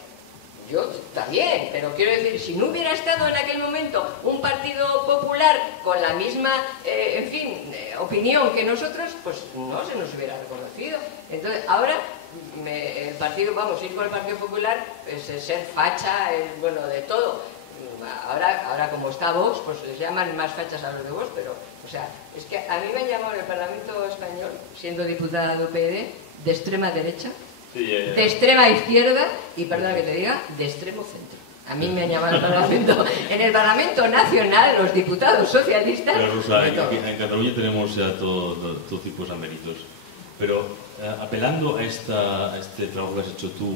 Yo también, pero quiero decir, si no hubiera estado en aquel momento un partido popular con la misma, en fin, opinión que nosotros, pues no se nos hubiera reconocido. Entonces, ahora, el partido, vamos, ir con el Partido Popular es ser facha, es, bueno, de todo. Ahora como está Vox, pues les llaman más fachas a los de Vox, pero, o sea, es que a mí me han llamado en el Parlamento Español, siendo diputada de UPyD, de extrema derecha, de extrema izquierda y, perdona que te diga, de extremo centro. A mí me han llamado en el Parlamento Nacional los diputados socialistas. Pero, Rosa, en Cataluña tenemos ya todo tipo de méritos. Pero apelando a este trabajo que has hecho tú,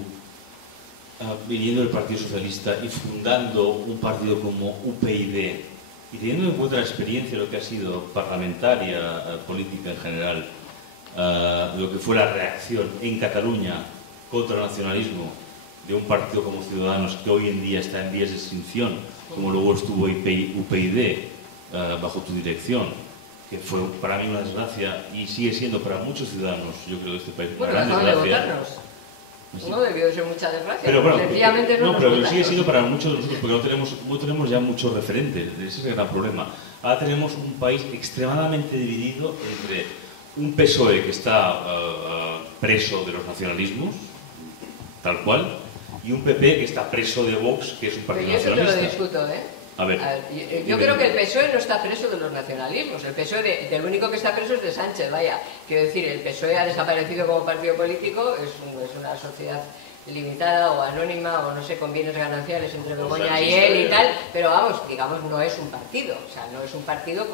viniendo del Partido Socialista y fundando un partido como UPyD, y teniendo en cuenta la experiencia de lo que ha sido parlamentaria, política en general, lo que fue la reacción en Cataluña contra el nacionalismo de un partido como Ciudadanos que hoy en día está en vías de extinción, como luego estuvo UPyD bajo tu dirección, que fue para mí una desgracia y sigue siendo para muchos ciudadanos, yo creo, de este país, una gran desgracia. No debió de ser mucha desgracia, pero bueno, sencillamente no pero sigue siendo para muchos de nosotros, porque no tenemos ya muchos referentes, ese es el gran problema. Ahora tenemos un país extremadamente dividido entre un PSOE que está preso de los nacionalismos, tal cual, y un PP que está preso de Vox, que es un partido nacionalista. Yo te lo discuto, ¿eh? A ver, yo creo que el PSOE no está preso de los nacionalismos. El PSOE, del único que está preso es de Sánchez, vaya. Quiero decir, el PSOE ha desaparecido como partido político, es una sociedad limitada o anónima o no sé, con bienes gananciales entre Begoña y él y tal, pero vamos, digamos, no es un partido. O sea, no es un partido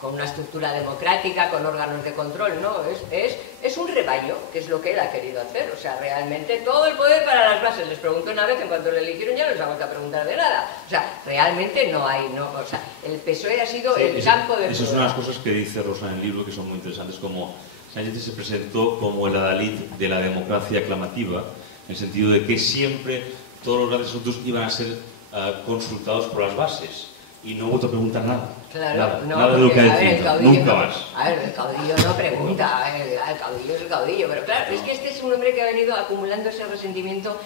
con una estructura democrática, con órganos de control, no, es un rebaño, que es lo que él ha querido hacer. O sea, realmente todo el poder para las bases. Les pregunto una vez, en cuanto le eligieron ya no les ha vuelto a preguntar de nada. O sea, realmente no hay, o sea, el PSOE ha sido el campo de... Esas son unas cosas que dice Rosa en el libro que son muy interesantes, como Sánchez se presentó como el adalid de la democracia aclamativa, en el sentido de que siempre todos los grandes asuntos iban a ser consultados por las bases y no vuelto a preguntar nada. Claro, nada de lo que ha decidido, nunca más. A ver, el caudillo no pregunta, el caudillo es el caudillo, pero claro, es que este es un hombre que ha venido acumulando ese resentimiento.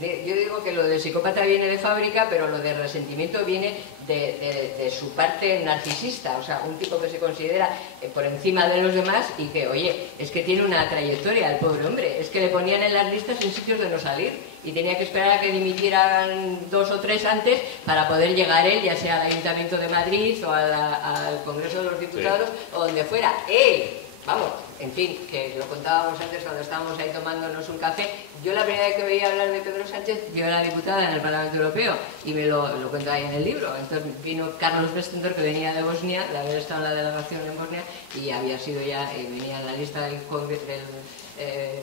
Yo digo que lo de psicópata viene de fábrica, pero lo de resentimiento viene de su parte narcisista, o sea, un tipo que se considera por encima de los demás y que, oye, es que tiene una trayectoria, el pobre hombre, es que le ponían en las listas en sitios de no salir y tenía que esperar a que dimitieran 2 o 3 antes para poder llegar él, ya sea al Ayuntamiento de Madrid o al Congreso de los Diputados o donde fuera. Él, vamos, en fin, que lo contábamos antes cuando estábamos ahí tomándonos un café. Yo la primera vez que veía hablar de Pedro Sánchez, yo era diputada en el Parlamento Europeo y me lo cuento ahí en el libro. Entonces vino Carlos Westendorf, que venía de Bosnia, de haber estado en la delegación en Bosnia y había sido ya, venía en la lista del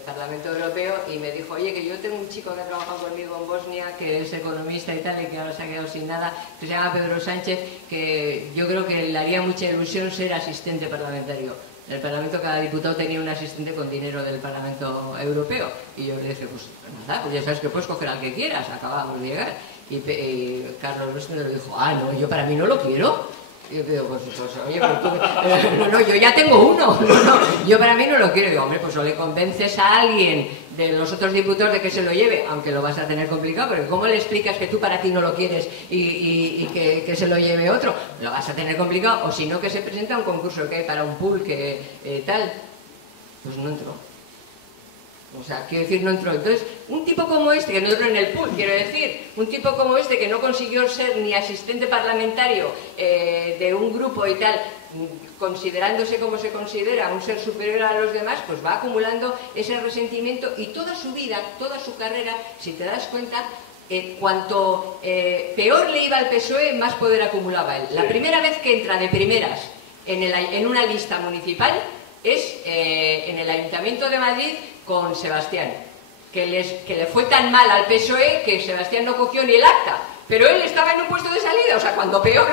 Parlamento Europeo y me dijo, oye, que yo tengo un chico que ha trabajado conmigo en Bosnia, que es economista y tal, y que ahora se ha quedado sin nada, que se llama Pedro Sánchez, que yo creo que le haría mucha ilusión ser asistente parlamentario. En el Parlamento cada diputado tenía un asistente con dinero del Parlamento Europeo. Y yo le dije, pues nada, pues ya sabes que puedes coger al que quieras, acabamos de llegar. Y Carlos Westendorf le dijo, no, yo para mí no lo quiero. Y yo digo, pues oye, pero tú, no, yo ya tengo uno, yo para mí no lo quiero. Digo, hombre, pues o le convences a alguien de los otros diputados de que se lo lleve, aunque lo vas a tener complicado, pero ¿cómo le explicas que tú para ti no lo quieres y que se lo lleve otro? Lo vas a tener complicado, o si no, que se presenta un concurso que hay para un pool que tal, pues no entró. O sea, quiero decir, no entró. Entonces, un tipo como este, que no entró en el pool, quiero decir, un tipo como este que no consiguió ser ni asistente parlamentario de un grupo y tal, considerándose como se considera un ser superior a los demás, pues va acumulando ese resentimiento y toda su vida, toda su carrera, si te das cuenta, cuanto peor le iba al PSOE, más poder acumulaba él. La primera vez que entra de primeras en una lista municipal es en el Ayuntamiento de Madrid con Sebastián, que le fue tan mal al PSOE que Sebastián no cogió ni el acta Pero él estaba en un puesto de salida, o sea, cuando peor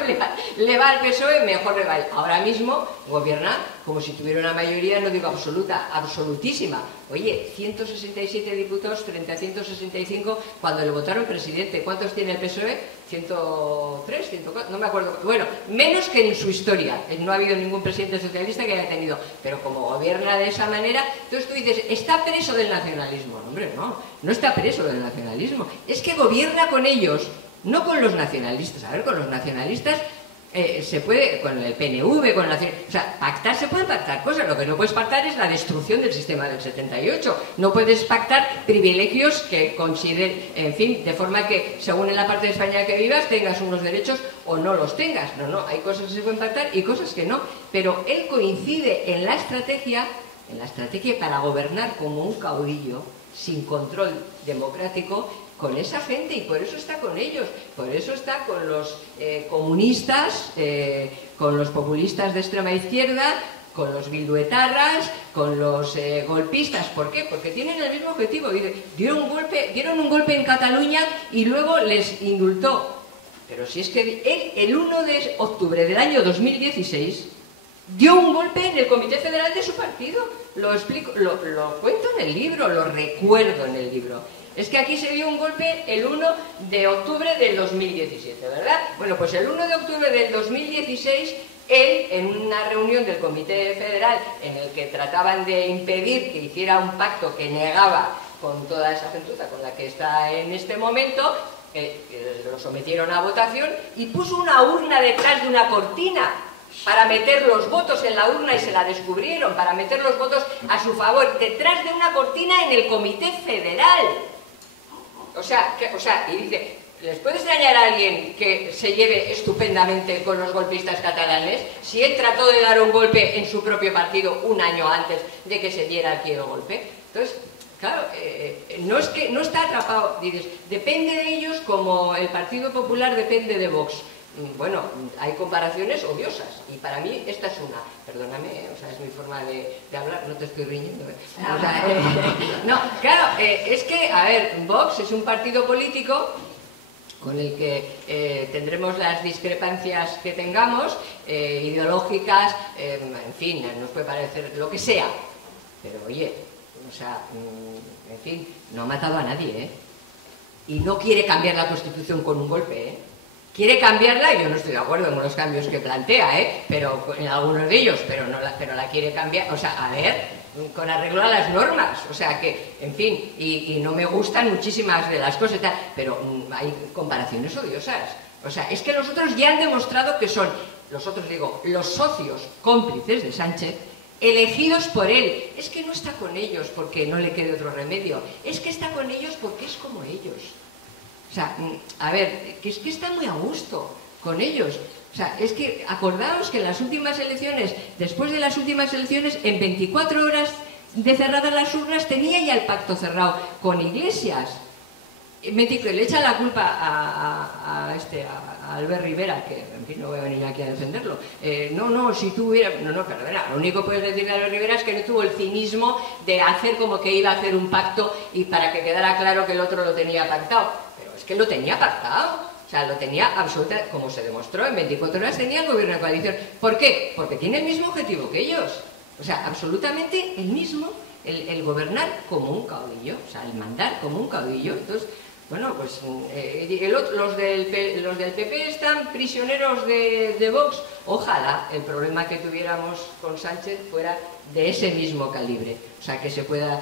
le va al PSOE, mejor le va. Ahora mismo gobierna como si tuviera una mayoría, no digo absoluta, absolutísima. Oye, 167 diputados frente a 165 cuando le votaron presidente. ¿Cuántos tiene el PSOE? 103, 104, no me acuerdo. Bueno, menos que en su historia. No ha habido ningún presidente socialista que haya tenido. Pero como gobierna de esa manera, entonces tú dices, ¿está preso del nacionalismo? No, hombre, no está preso del nacionalismo. Es que gobierna con ellos. No con los nacionalistas. A ver, con los nacionalistas se puede, con el PNV, con la... O sea, pactar, se pueden pactar cosas. Lo que no puedes pactar es la destrucción del sistema del 78. No puedes pactar privilegios que consideren, en fin, de forma que, según en la parte de España que vivas, tengas unos derechos o no los tengas. No, hay cosas que se pueden pactar y cosas que no. Pero él coincide en la estrategia para gobernar como un caudillo, sin control democrático, con esa gente, y por eso está con ellos, por eso está con los comunistas, con los populistas de extrema izquierda, con los bilduetarras, con los golpistas. ¿Por qué? Porque tienen el mismo objetivo. Dieron un golpe en Cataluña y luego les indultó. Pero si es que él, el 1 de octubre del año 2016, dio un golpe en el Comité Federal de su partido. Lo explico, lo cuento en el libro, lo recuerdo en el libro. Es que aquí se dio un golpe el 1 de octubre del 2017, ¿verdad? Bueno, pues el 1 de octubre del 2016, él, en una reunión del Comité Federal en el que trataban de impedir que hiciera un pacto que negaba con toda esa gentuza con la que está en este momento, lo sometieron a votación y puso una urna detrás de una cortina para meter los votos en la urna, y se la descubrieron, para meter los votos a su favor, detrás de una cortina en el Comité Federal. O sea, y dice, ¿les puede extrañar a alguien que se lleve estupendamente con los golpistas catalanes? Si él trató de dar un golpe en su propio partido un año antes de que se diera aquí el golpe. Entonces, claro, no es que no está atrapado, dices, depende de ellos como el Partido Popular depende de Vox. Bueno, hay comparaciones odiosas y para mí esta es una. Perdóname, o sea, es mi forma de hablar, no te estoy riñendo. O sea, no, claro, es que, a ver, Vox es un partido político con el que tendremos las discrepancias que tengamos, ideológicas, en fin, nos puede parecer lo que sea, pero oye, o sea, en fin, no ha matado a nadie, y no quiere cambiar la Constitución con un golpe, Quiere cambiarla, y yo no estoy de acuerdo con los cambios que plantea, pero en algunos de ellos, pero la quiere cambiar, o sea, a ver, con arreglo a las normas, o sea que, en fin, y no me gustan muchísimas de las cosas, pero hay comparaciones odiosas. O sea, es que los otros ya han demostrado que son, los otros digo, los socios cómplices de Sánchez, elegidos por él. Es que no está con ellos porque no le quede otro remedio, es que está con ellos porque es como ellos. O sea, a ver, que es que está muy a gusto con ellos. O sea, es que acordaos que en las últimas elecciones, después de las últimas elecciones, en 24 horas de cerradas las urnas, tenía ya el pacto cerrado con Iglesias. Le echa la culpa a Albert Rivera, que en fin no voy a venir aquí a defenderlo. Si tú hubieras... perdona, lo único que puedes decir de Albert Rivera es que no tuvo el cinismo de hacer como que iba a hacer un pacto y para que quedara claro que el otro lo tenía pactado. Es que lo tenía pactado, o sea, lo tenía absolutamente, como se demostró, en 24 horas tenía el gobierno de coalición. ¿Por qué? Porque tiene el mismo objetivo que ellos, o sea, absolutamente el mismo, el gobernar como un caudillo, o sea, el mandar como un caudillo. Entonces, bueno, pues los del PP están prisioneros de Vox. Ojalá el problema que tuviéramos con Sánchez fuera de ese mismo calibre, o sea, que se pueda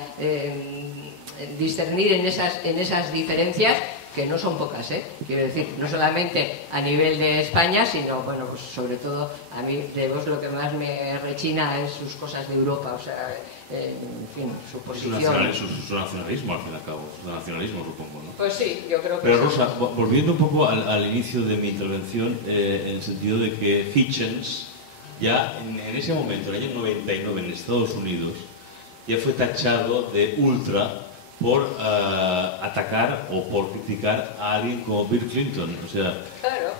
discernir en esas diferencias, que no son pocas, quiero decir, no solamente a nivel de España, sino, bueno, pues sobre todo a mí de Vox lo que más me rechina es sus cosas de Europa, o sea, en fin, su posición. Es su nacionalismo, al fin y al cabo, su nacionalismo, supongo, ¿no? Pues sí, yo creo que Pero Rosa, volviendo un poco al inicio de mi intervención, en el sentido de que Hitchens, ya en ese momento, en el año 99, en Estados Unidos, ya fue tachado de ultra por atacar o por criticar a alguien como Bill Clinton. O sea, claro,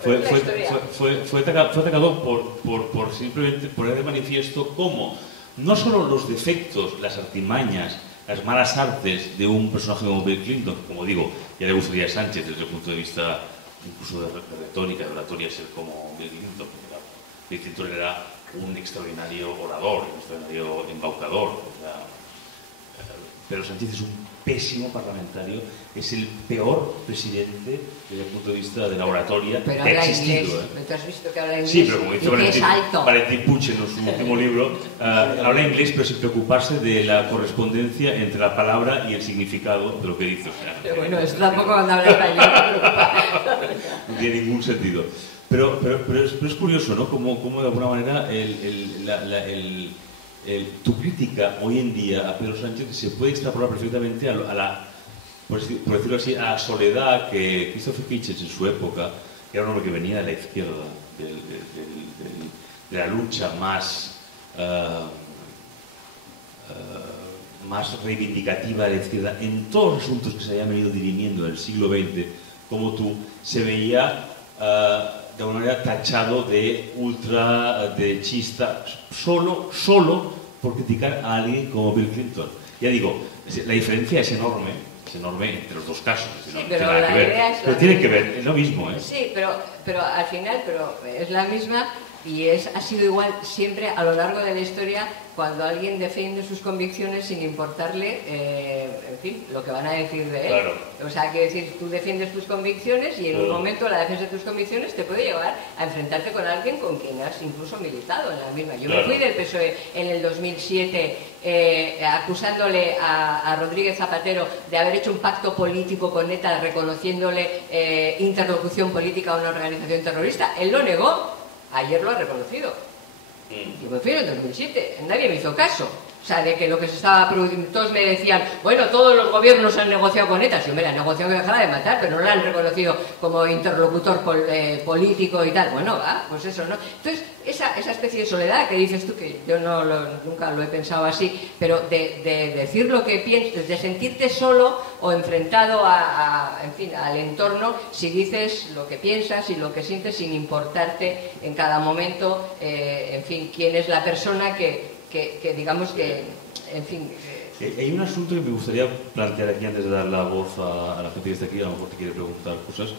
fue atacado por simplemente poner de manifiesto cómo no solo los defectos, las artimañas, las malas artes de un personaje como Bill Clinton, como digo, ya le gustaría a Sánchez desde el punto de vista incluso de retórica, de oratoria, ser como Bill Clinton. Bill Clinton era un extraordinario orador, un extraordinario embaucador. O sea, Pedro Sánchez es un pésimo parlamentario, es el peor presidente desde el punto de vista de la oratoria pero que ha habla existido. Inglés. ¿Te has visto que habla inglés? Sí, pero como dice Valentín Puig en su último libro, habla inglés pero sin preocuparse de la correspondencia entre la palabra y el significado de lo que dice. O sea, pero bueno, eso tampoco cuando habla español. No tiene ningún sentido. Pero es curioso, ¿no? Como de alguna manera tu crítica hoy en día a Pedro Sánchez se puede extrapolar perfectamente a la, por decirlo así, a la soledad que Christopher Hitchens en su época, que era un hombre que venía de la izquierda, de la lucha más reivindicativa de la izquierda en todos los asuntos que se habían venido dirimiendo en el siglo XX, como tú, se veía de alguna manera tachado de ultraderechista solo por criticar a alguien como Bill Clinton. Ya digo, la diferencia es enorme entre los dos casos. Sí, pero la idea es pero tiene que ver, es lo mismo, ¿eh? Sí, pero al final es la misma y ha sido igual siempre a lo largo de la historia cuando alguien defiende sus convicciones sin importarle, en fin, lo que van a decir de él. Claro. O sea, que decir, tú defiendes tus convicciones y en un momento la defensa de tus convicciones te puede llevar a enfrentarte con alguien con quien has incluso militado en la misma. Yo me fui del PSOE en el 2007 acusándole a Rodríguez Zapatero de haber hecho un pacto político con ETA reconociéndole interlocución política a una organización terrorista. Él lo negó. Ayer lo ha reconocido. Yo me fui en el 2007, nadie me hizo caso. O sea, de que lo que se estaba produciendo, todos me decían, bueno, todos los gobiernos han negociado con ETA. Sí, hombre, han negociado que dejara de matar, pero no lo han reconocido como interlocutor político y tal. Bueno, pues eso, ¿no? Entonces, esa especie de soledad que dices tú, que yo nunca lo he pensado así, pero de decir lo que piensas, de sentirte solo o enfrentado en fin, al entorno, si dices lo que piensas y lo que sientes sin importarte en cada momento, en fin, quién es la persona que digamos que, en fin... Hay un asunto que me gustaría plantear aquí antes de dar la voz a la gente que está aquí, a lo mejor te quiere preguntar cosas.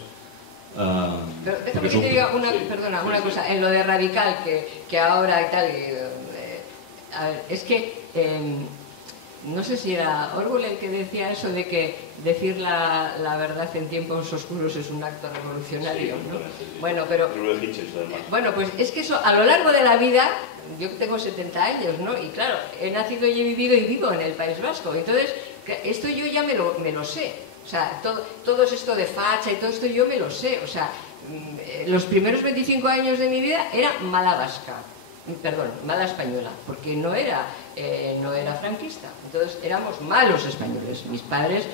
Pero déjame que te diga una cosa, en lo de radical, que ahora y tal... a ver, es que... no sé si era Orwell el que decía eso de que decir la verdad en tiempos oscuros es un acto revolucionario, ¿no? Bueno, pero... Bueno, pues es que eso, a lo largo de la vida... Yo tengo 70 años, ¿no? Y claro, he nacido y he vivido y vivo en el País Vasco. Entonces, esto yo ya me lo sé. O sea, todo esto de facha y todo esto yo me lo sé. O sea, los primeros 25 años de mi vida era mala vasca. Perdón, mala española, porque no era franquista. Entonces éramos malos españoles. Mis padres,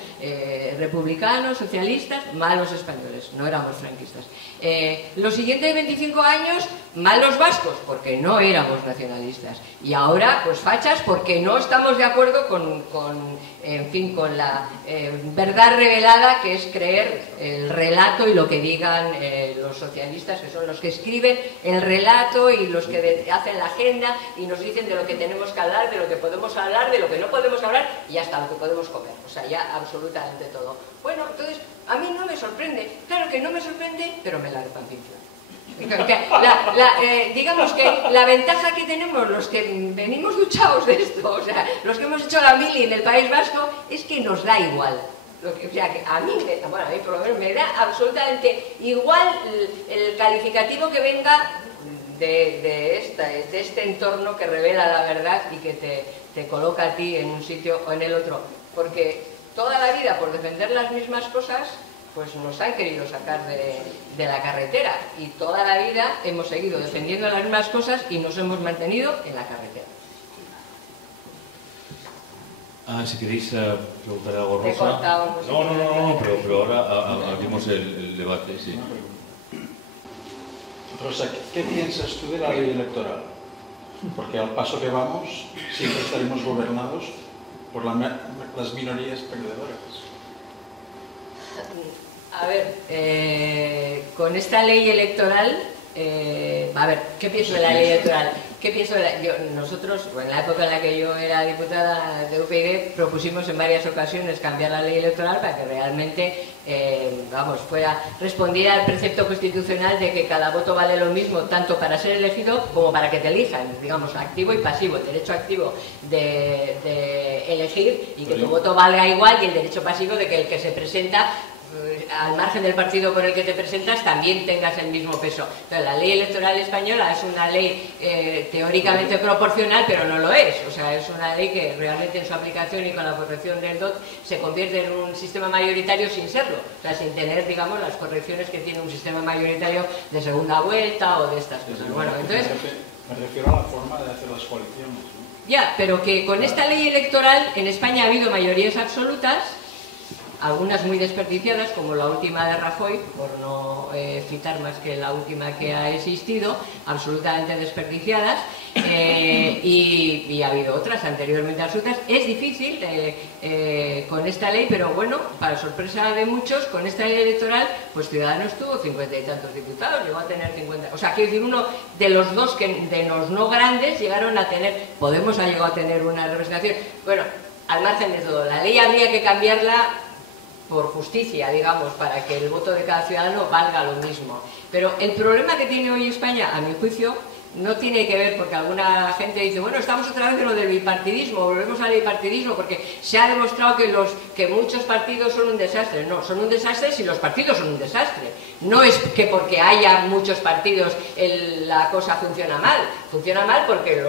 republicanos, socialistas, malos españoles. No éramos franquistas. Los siguientes 25 años, malos vascos, porque no éramos nacionalistas. Y ahora, pues fachas, porque no estamos de acuerdo con la verdad revelada, que es creer el relato y lo que digan los socialistas, que son los que escriben el relato y los que hacen la agenda y nos dicen de lo que tenemos que hablar, de lo que podemos hablar, de lo que no podemos hablar y hasta lo que podemos comer. O sea, ya absolutamente todo. Bueno, entonces, a mí no me sorprende. Claro que no me sorprende, pero me la repantinfla. Digamos que la ventaja que tenemos los que venimos duchados de esto, o sea, los que hemos hecho la mili en el País Vasco, es que nos da igual. O sea, que a mí por lo menos me da absolutamente igual el calificativo que venga de este entorno que revela la verdad y que te coloca a ti en un sitio o en el otro. Porque toda la vida, por defender las mismas cosas, pues nos han querido sacar de la carretera. Y toda la vida hemos seguido defendiendo las mismas cosas y nos hemos mantenido en la carretera. Si queréis preguntar algo, Rosa. He cortado, No, pero ahora abrimos el debate, sí. Rosa, ¿qué piensas tú de la ley electoral? Porque al paso que vamos, siempre estaremos gobernados por las minorías perdedoras. A ver, con esta ley electoral, a ver, ¿qué pienso de la ley electoral? ¿qué pienso? Nosotros, en la época en la que yo era diputada de UPyD, propusimos en varias ocasiones cambiar la ley electoral para que realmente, respondiera al precepto constitucional de que cada voto vale lo mismo, tanto para ser elegido como para que te elijan, digamos, activo y pasivo, el derecho activo de elegir y que tu voto valga igual, y el derecho pasivo de que el que se presenta, al margen del partido por el que te presentas, también tengas el mismo peso. Entonces, la ley electoral española es una ley teóricamente proporcional, pero no lo es. O sea, es una ley que realmente en su aplicación y con la corrección del DOT se convierte en un sistema mayoritario sin serlo. O sea, sin tener, digamos, las correcciones que tiene un sistema mayoritario de segunda vuelta o de estas cosas. Bueno, entonces... Me refiero a la forma de hacer las coaliciones, ¿no? Ya, pero que con esta ley electoral en España ha habido mayorías absolutas, algunas muy desperdiciadas, como la última de Rajoy, por no citar más que la última que ha existido, absolutamente desperdiciadas, y ha habido otras anteriormente absolutas. Es difícil con esta ley, pero bueno, para sorpresa de muchos, con esta ley electoral, pues Ciudadanos tuvo 50 y tantos diputados, llegó a tener 50. O sea, quiero decir, uno de los dos de los no grandes llegaron a tener, Podemos ha llegado a tener una representación. Bueno, al margen de todo, la ley habría que cambiarla por justicia, digamos, para que el voto de cada ciudadano valga lo mismo. Pero el problema que tiene hoy España, a mi juicio, no tiene que ver, porque alguna gente dice, bueno, estamos otra vez en lo del bipartidismo, volvemos al bipartidismo, porque se ha demostrado que muchos partidos son un desastre. No, son un desastre si los partidos son un desastre. No es que porque haya muchos partidos la cosa funciona mal porque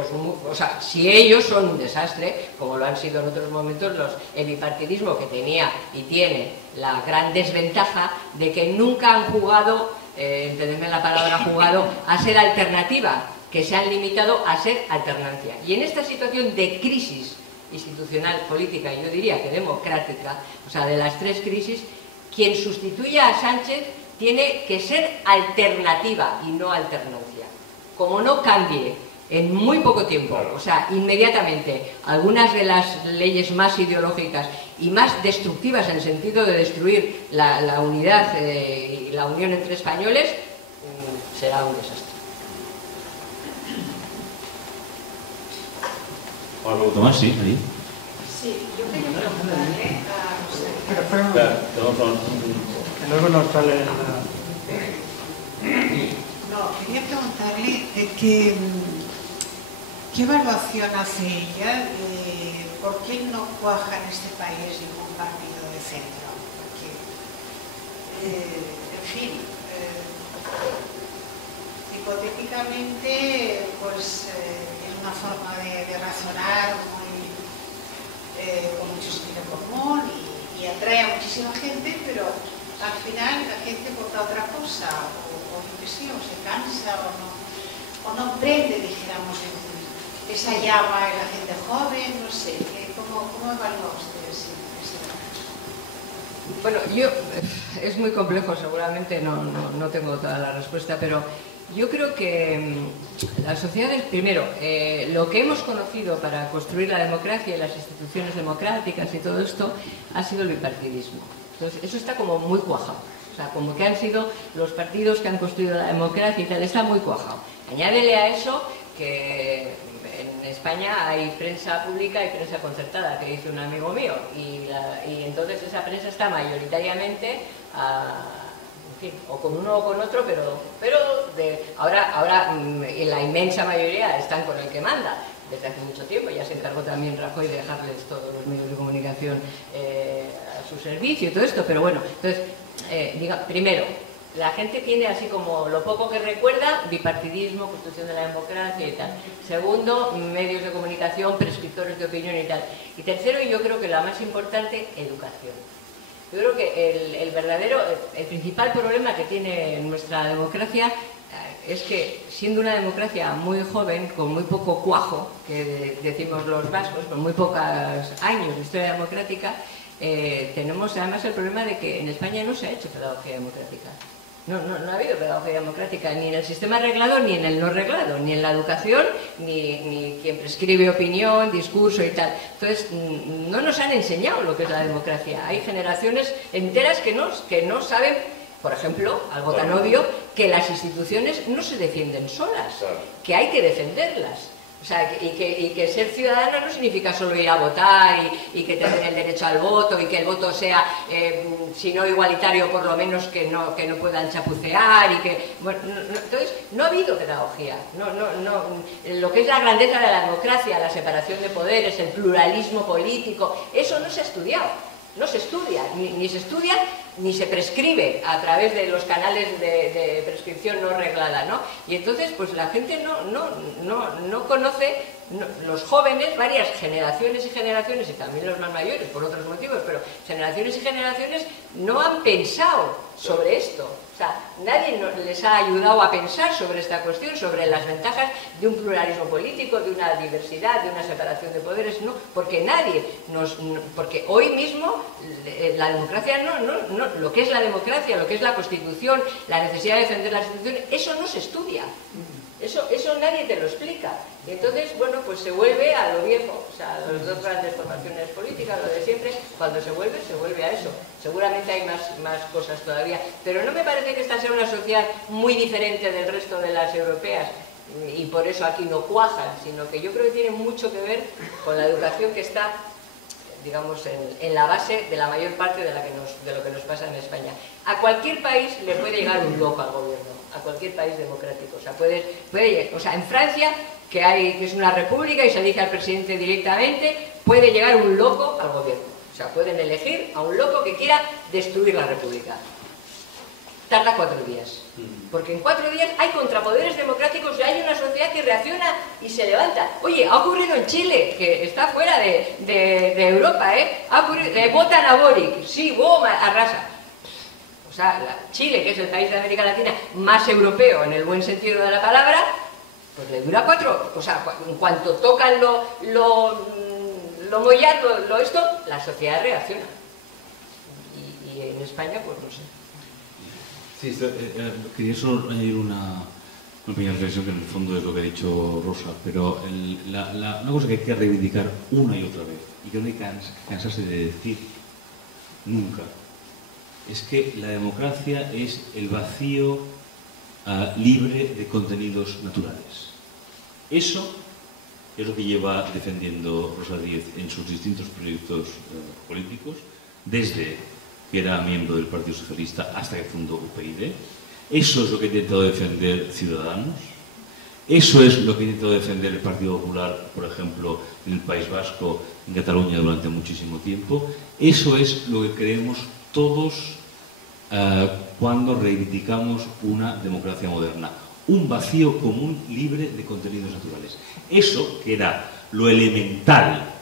si ellos son un desastre, como lo han sido en otros momentos el bipartidismo, que tenía y tiene la gran desventaja de que nunca han jugado, entendedme la palabra jugado, a ser alternativa, que se han limitado a ser alternancia. Y en esta situación de crisis institucional, política y yo diría que democrática, o sea, de las tres crisis, quien sustituya a Sánchez tiene que ser alternativa y no alternancia. Como no cambie en muy poco tiempo, o sea, inmediatamente, algunas de las leyes más ideológicas y más destructivas en el sentido de destruir la unidad y la unión entre españoles, será un desastre. ¿Algo Tomás? Sí, ahí. Sí, yo quería preguntarle a José. Que luego nos sale la... No, quería preguntarle de qué evaluación hace ella de por qué no cuaja en este país ningún partido de centro. Porque, en fin, hipotéticamente, pues es una forma de razonar con mucho sentido común y atrae a muchísima gente, pero al final la gente vota otra cosa, o yo qué sé, o se cansa, o no prende, dijéramos, esa llama en la gente joven, no sé. ¿Cómo evalúa usted ese dato? Bueno, es muy complejo, seguramente no tengo toda la respuesta, pero yo creo que las sociedades, primero, lo que hemos conocido para construir la democracia y las instituciones democráticas y todo esto ha sido el bipartidismo. Entonces, eso está como muy cuajado. O sea, como que han sido los partidos que han construido la democracia y tal, está muy cuajado. Añádele a eso que en España hay prensa pública y prensa concertada, que dice un amigo mío, y entonces esa prensa está mayoritariamente en fin, o con uno o con otro, pero ahora la inmensa mayoría están con el que manda desde hace mucho tiempo. Ya se encargó también Rajoy de dejarles todos los medios de comunicación a su servicio y todo esto, pero bueno, entonces, primero, la gente tiene así como lo poco que recuerda, bipartidismo, construcción de la democracia y tal. Segundo, medios de comunicación, prescriptores de opinión y tal. Y tercero, y yo creo que la más importante, educación. Yo creo que el principal problema que tiene nuestra democracia es que, siendo una democracia muy joven, con muy poco cuajo, que decimos los vascos, con muy pocos años de historia democrática, tenemos además el problema de que en España no se ha hecho pedagogía democrática. No ha habido pedagogía democrática ni en el sistema reglado ni en el no reglado, ni en la educación, ni quien prescribe opinión, discurso y tal. Entonces, no nos han enseñado lo que es la democracia. Hay generaciones enteras que no saben por ejemplo, algo tan obvio, que las instituciones no se defienden solas, que hay que defenderlas. O sea, y que ser ciudadano no significa solo ir a votar y que tener el derecho al voto y que el voto sea, si no igualitario, por lo menos que no puedan chapucear y que... Bueno, entonces, no ha habido pedagogía. Lo que es la grandeza de la democracia, la separación de poderes, el pluralismo político, eso no se ha estudiado. No se estudia, ni se estudia ni se prescribe a través de los canales de prescripción no reglada, ¿no? Y entonces, pues la gente no conoce, los jóvenes, varias generaciones y generaciones, y también los más mayores por otros motivos, pero generaciones y generaciones no han pensado sobre esto. O sea, nadie les ha ayudado a pensar sobre esta cuestión, sobre las ventajas de un pluralismo político, de una diversidad, de una separación de poderes, no, porque nadie porque hoy mismo la democracia lo que es la democracia, lo que es la Constitución, la necesidad de defender las instituciones, eso no se estudia. Eso nadie te lo explica. Y entonces, bueno, pues se vuelve a lo viejo, o sea, las dos grandes formaciones políticas, lo de siempre, cuando se vuelve a eso. Seguramente hay más cosas todavía, pero no me parece que esta sea una sociedad muy diferente del resto de las europeas, y por eso aquí no cuajan, sino que yo creo que tiene mucho que ver con la educación que está, digamos, en la base de la mayor parte de lo que nos pasa en España. A cualquier país le puede llegar un loco al gobierno, a cualquier país democrático. O sea, puede llegar, o sea, en Francia, que es una república y se elige al presidente directamente, puede llegar un loco al gobierno. O sea, pueden elegir a un loco que quiera destruir la república. Tarda 4 días. Porque en 4 días hay contrapoderes democráticos y hay una sociedad que reacciona y se levanta. Oye, ha ocurrido en Chile, que está fuera de Europa, ¿eh? Votan a Boric, sí, arrasa. O sea, Chile, que es el país de América Latina más europeo en el buen sentido de la palabra, pues le dura 4, o sea, en cuanto tocan lo mollar, esto, la sociedad reacciona. Y en España, pues no sé. Sí, quería solo añadir una pequeña reflexión que en el fondo es lo que ha dicho Rosa, pero una cosa que hay que reivindicar una y otra vez, y que no hay que cansarse de decir nunca, es que la democracia es el vacío libre de contenidos naturales. Eso es lo que lleva defendiendo Rosa Díez en sus distintos proyectos políticos, desde que era miembro del Partido Socialista hasta que fundó UPyD. Eso es lo que ha intentado defender Ciudadanos. Eso es lo que ha intentado defender el Partido Popular, por ejemplo, en el País Vasco, en Cataluña durante muchísimo tiempo. Eso es lo que creemos todos cuando reivindicamos una democracia moderna. Un vacío común libre de contenidos naturales. Eso que era lo elemental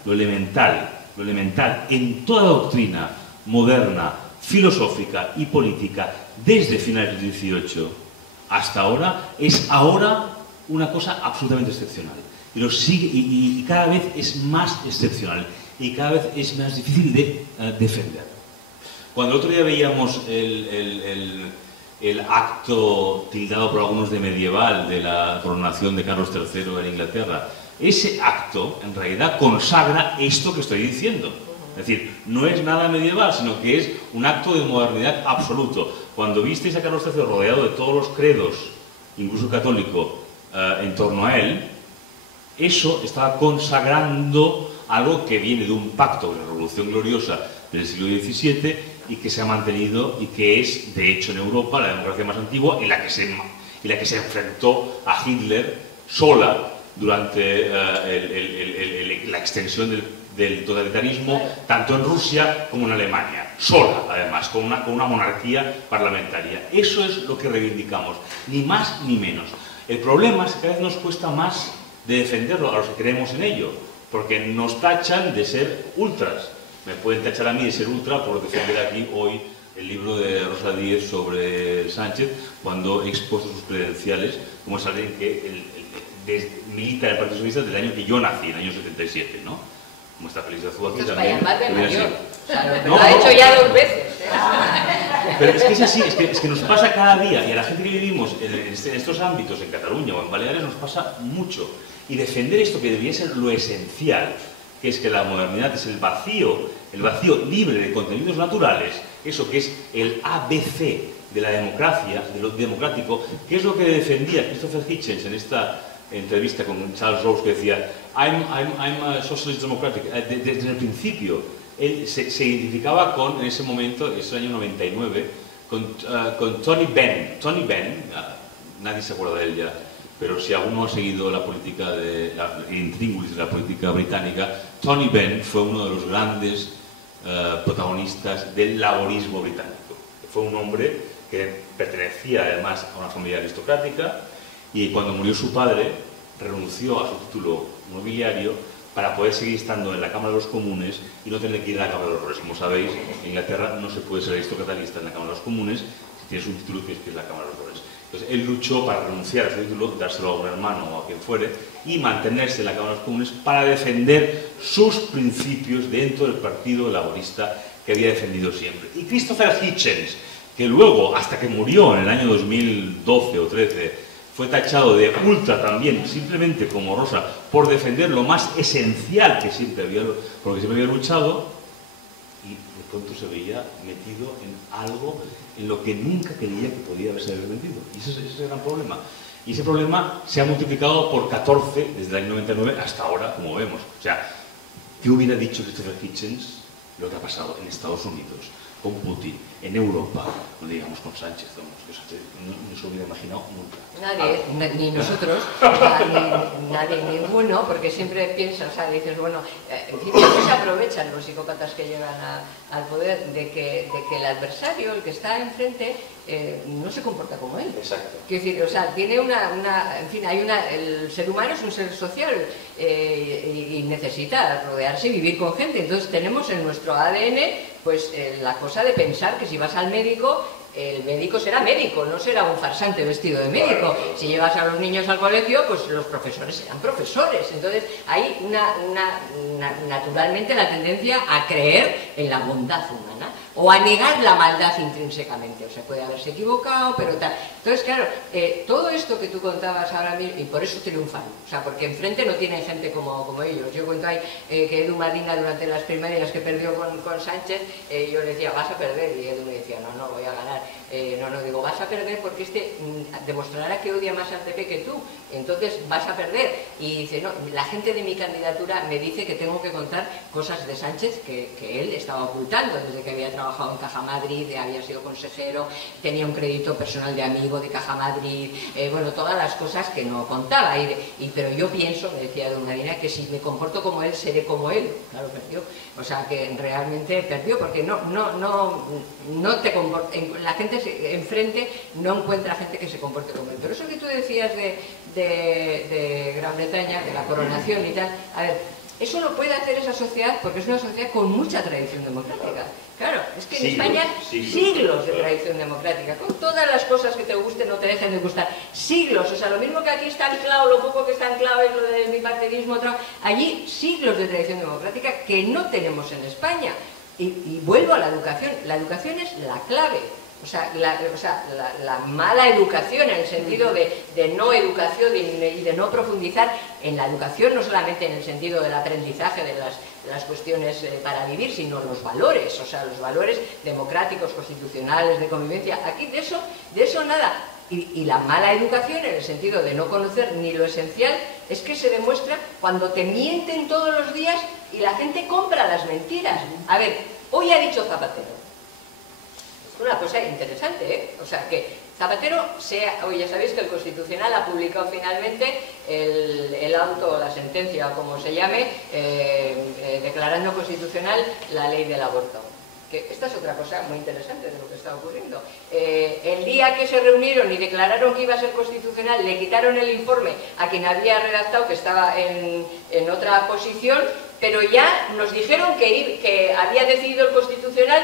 en toda doctrina moderna, filosófica y política desde finales del XVIII hasta ahora, es ahora una cosa absolutamente excepcional. Y cada vez es más excepcional y cada vez es más difícil de defender. Cuando el otro día veíamos el acto tildado por algunos de medieval de la coronación de Carlos III en Inglaterra, ese acto en realidad consagra esto que estoy diciendo. Es decir, no es nada medieval, sino que es un acto de modernidad absoluto. Cuando visteis a Carlos III rodeado de todos los credos, incluso católico, en torno a él, eso estaba consagrando algo que viene de un pacto de la Revolución Gloriosa del siglo XVII y que se ha mantenido y que es, de hecho, en Europa la democracia más antigua y la que se enfrentó a Hitler sola durante la extensión del totalitarismo, tanto en Rusia como en Alemania, sola además, con una monarquía parlamentaria. Eso es lo que reivindicamos, ni más ni menos. El problema es que cada vez nos cuesta más de defenderlo a los que creemos en ello, porque nos tachan de ser ultras. Me pueden tachar a mí de ser ultra por defender aquí hoy el libro de Rosa Díez sobre Sánchez, cuando he expuesto sus credenciales, como es alguien que milita en el Partido Socialista desde el año que yo nací, en el año 77, ¿no? Como está Feliz Azul aquí también. Más de mayor. O sea, lo ha hecho ya 2 veces. Pero es que es así, es que nos pasa cada día, y a la gente que vivimos en estos ámbitos, en Cataluña o en Baleares, nos pasa mucho. Y defender esto que debería ser lo esencial, que es que la modernidad es el vacío libre de contenidos naturales, eso que es el ABC de la democracia, de lo democrático, que es lo que defendía Christopher Hitchens en esta entrevista con Charles Rose, que decía I'm a socialist democratic. Desde el principio él se identificaba con, en ese momento, es el año 99, con Tony Benn. Tony Benn, nadie se acuerda de él ya, pero si alguno ha seguido la política intríngulis de la política británica, Tony Benn fue uno de los grandes protagonistas del laborismo británico. Fue un hombre que pertenecía además a una familia aristocrática y cuando murió su padre renunció a su título nobiliario para poder seguir estando en la Cámara de los Comunes y no tener que ir a la Cámara de los Lores. Como sabéis, en Inglaterra no se puede ser aristocatalista en la Cámara de los Comunes si tienes un título que es la Cámara de los Lores. Entonces él luchó para renunciar a su título, dárselo a un hermano o a quien fuere y mantenerse en la Cámara de los Comunes para defender sus principios dentro del Partido Laborista que había defendido siempre. Y Christopher Hitchens, que luego, hasta que murió en el año 2012 o 13, fue tachado de ultra también, simplemente como Rosa, por defender lo más esencial que siempre por lo que siempre había luchado, y de pronto se veía metido en algo en lo que nunca creía que podía haberse metido. Y ese es el gran problema. Y ese problema se ha multiplicado por 14 desde el año 99 hasta ahora, como vemos. O sea, ¿qué hubiera dicho Christopher Hitchens lo que ha pasado en Estados Unidos, con Putin, en Europa, no digamos con Sánchez, no se lo hubiera imaginado nunca? Nadie, ni nosotros, nadie, ninguno, porque siempre piensas, o sea, dices, bueno, no se aprovechan los psicópatas que llegan al poder de que el adversario, el que está enfrente, no se comporta como él. Exacto. Quiero decir, o sea, tiene en fin, el ser humano es un ser social y necesita rodearse y vivir con gente. Entonces tenemos en nuestro ADN, pues, la cosa de pensar que si vas al médico, el médico será médico, no será un farsante vestido de médico. Si llevas a los niños al colegio, pues los profesores serán profesores. Entonces hay naturalmente la tendencia a creer en la bondad humana o a negar la maldad intrínsecamente. O sea, puede haberse equivocado, pero tal. Entonces, claro, todo esto que tú contabas ahora mismo, y por eso triunfan, o sea, porque enfrente no tienen gente como ellos. Yo cuento ahí que Edu Madina, durante las primarias que perdió con Sánchez, yo le decía, vas a perder, y Edu me decía, no, voy a ganar. Digo, vas a perder porque demostrará que odia más al PP que tú, entonces vas a perder. Y dice, no, la gente de mi candidatura me dice que tengo que contar cosas de Sánchez que él estaba ocultando, desde que había trabajado en Caja Madrid, había sido consejero, tenía un crédito personal de amigo de Caja Madrid, bueno, todas las cosas que no contaba. Pero yo pienso, me decía Don Marina, que si me comporto como él, seré como él. Claro, perdió. O sea, que realmente perdió, porque no te comportas, la gente enfrente no encuentra gente que se comporte como él. Pero eso que tú decías de Gran Bretaña, de la coronación y tal, a ver, eso lo puede hacer esa sociedad porque es una sociedad con mucha tradición democrática. Claro, es que en España siglos de tradición democrática, con todas las cosas que te gusten o te dejen de gustar, siglos, o sea, lo mismo que aquí está anclado, lo poco que está anclado es lo del bipartidismo, allí siglos de tradición democrática que no tenemos en España. Y vuelvo a la educación es la clave. O sea, la mala educación, en el sentido de no educación y de no profundizar en la educación, no solamente en el sentido del aprendizaje de las cuestiones para vivir, sino los valores, o sea, los valores democráticos, constitucionales, de convivencia. Aquí de eso nada. Y la mala educación, en el sentido de no conocer ni lo esencial, es que se demuestra cuando te mienten todos los días y la gente compra las mentiras. A ver, hoy ha dicho Zapatero una cosa interesante, ¿eh? O sea, que Zapatero hoy ya sabéis que el Constitucional ha publicado finalmente el auto, la sentencia, o como se llame, declarando constitucional la ley del aborto. Que esta es otra cosa muy interesante de lo que está ocurriendo. El día que se reunieron y declararon que iba a ser constitucional, le quitaron el informe a quien había redactado, que estaba en otra posición, pero ya nos dijeron que había decidido el Constitucional,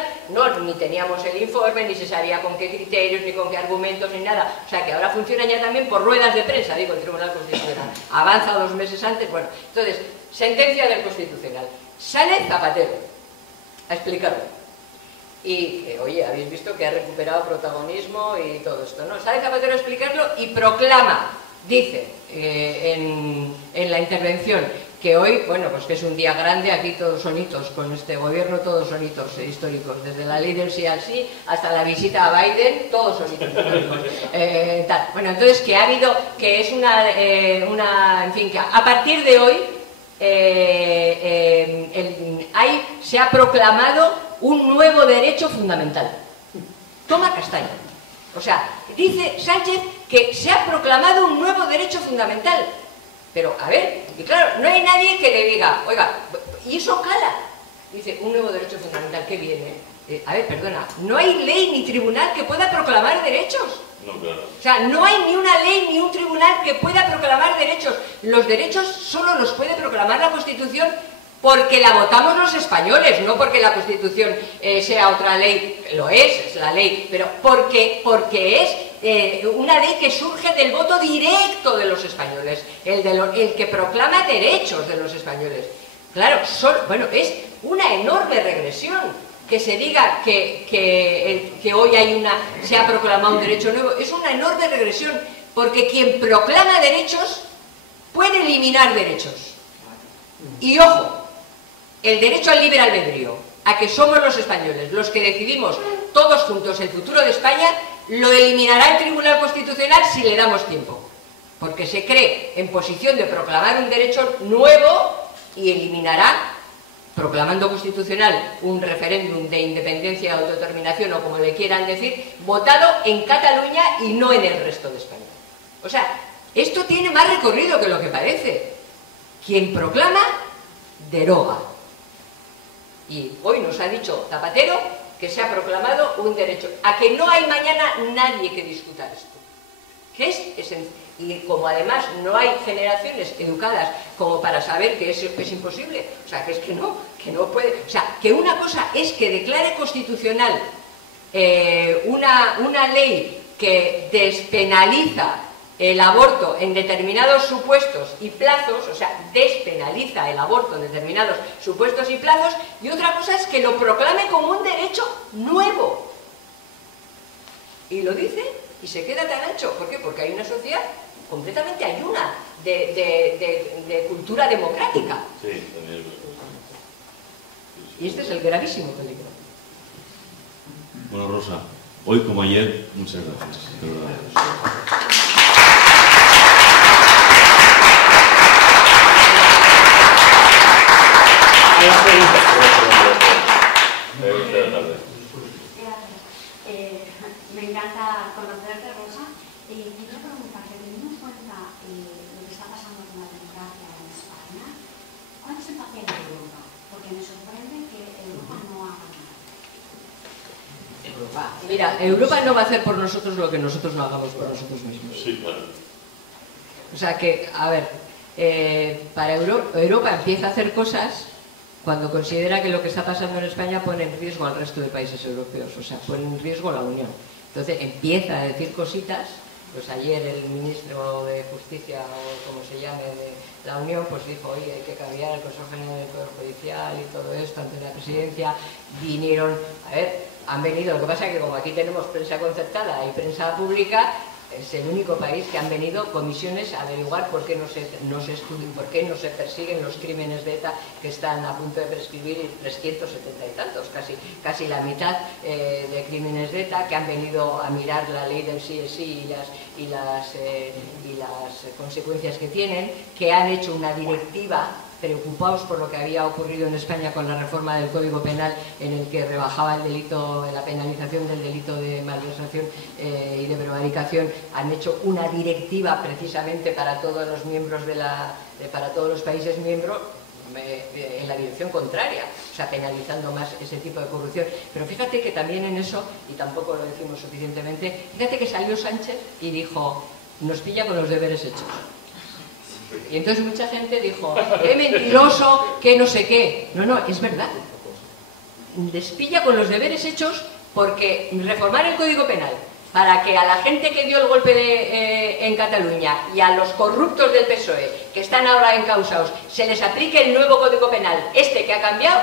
ni teníamos el informe, ni se sabía con qué criterios, ni con qué argumentos, ni nada. O sea, que ahora funciona ya también por ruedas de prensa, digo, el Tribunal Constitucional. Avanza 2 meses antes, bueno. Entonces, sentencia del Constitucional. Sale Zapatero a explicarlo. Y, oye, habéis visto que ha recuperado protagonismo y todo esto, ¿no? Sale Zapatero a explicarlo y proclama, dice en la intervención, que hoy, bueno, pues que es un día grande, aquí todos son hitos, con este gobierno todos son hitos históricos, desde la ley del sí al sí hasta la visita a Biden, todos son hitos históricos. Bueno, entonces que ha habido, que es en fin, que a partir de hoy se ha proclamado un nuevo derecho fundamental. Toma castaña. O sea, dice Sánchez que se ha proclamado un nuevo derecho fundamental. Pero, a ver, y claro, no hay nadie que le diga, oiga, y eso cala. Dice, un nuevo derecho fundamental, ¿qué viene? A ver, perdona, no hay ley ni tribunal que pueda proclamar derechos. No, claro. O sea, no hay ni una ley ni un tribunal que pueda proclamar derechos. Los derechos solo los puede proclamar la Constitución porque la votamos los españoles, no porque la Constitución sea otra ley, lo es la ley, pero porque es una ley que surge del voto directo de los españoles, el que proclama derechos de los españoles. Claro, bueno, es una enorme regresión que se diga que hoy se ha proclamado un derecho nuevo, es una enorme regresión, porque quien proclama derechos puede eliminar derechos. Y ojo, el derecho al libre albedrío, a que somos los españoles los que decidimos todos juntos el futuro de España, lo eliminará el Tribunal Constitucional si le damos tiempo, porque se cree en posición de proclamar un derecho nuevo y eliminará, proclamando constitucional un referéndum de independencia o autodeterminación, o como le quieran decir, votado en Cataluña y no en el resto de España. O sea, esto tiene más recorrido que lo que parece. Quien proclama, deroga. Y hoy nos ha dicho Zapatero que se ha proclamado un derecho, a que no hay mañana nadie que discuta esto. Que es esencial. Y como además no hay generaciones educadas como para saber que es imposible, o sea, que no puede, o sea, que una cosa es que declare constitucional una ley que despenaliza el aborto en determinados supuestos y plazos, o sea, despenaliza el aborto en determinados supuestos y plazos, y otra cosa es que lo proclame como un derecho nuevo. Y lo dice y se queda tan ancho. ¿Por qué? Porque hay una sociedad completamente ayuna de cultura democrática. Sí, también es verdad. Y este es el gravísimo peligro. Bueno, Rosa, hoy como ayer, muchas gracias. De verdad. Me encanta conocerte, Rosa. Quiero preguntarte, teniendo en cuenta lo que está pasando con la democracia en España, ¿cuál es el papel de Europa? Porque me sorprende que Europa no haga nada. Mira, Europa no va a hacer por nosotros lo que nosotros no hagamos por nosotros mismos. Sí, claro. O sea que, a ver, para Europa empieza a hacer cosas cuando considera que lo que está pasando en España pone en riesgo al resto de países europeos, o sea, pone en riesgo la Unión. Entonces empieza a decir cositas, pues ayer el ministro de Justicia, o como se llame, de la Unión, pues dijo, oye, hay que cambiar el Consejo General del Poder Judicial y todo esto ante la presidencia. Vinieron, a ver, han venido, lo que pasa es que como aquí tenemos prensa concertada y prensa pública, es el único país que han venido comisiones a averiguar por qué no se persiguen los crímenes de ETA que están a punto de prescribir 370 y tantos, casi la mitad de crímenes de ETA, que han venido a mirar la ley del sí es sí y las consecuencias que tienen, que han hecho una directiva preocupados por lo que había ocurrido en España con la reforma del Código Penal, en el que rebajaba el delito, la penalización del delito de malversación y de prevaricación. Han hecho una directiva precisamente para todos los miembros para todos los países miembros en la dirección contraria, o sea, penalizando más ese tipo de corrupción. Pero fíjate que también en eso, y tampoco lo decimos suficientemente, fíjate que salió Sánchez y dijo, nos pilla con los deberes hechos. Y entonces mucha gente dijo, qué mentiroso, que no sé qué. No, es verdad. Les pilla con los deberes hechos, porque reformar el Código Penal para que a la gente que dio el golpe en Cataluña y a los corruptos del PSOE, que están ahora encausados, se les aplique el nuevo Código Penal, que ha cambiado,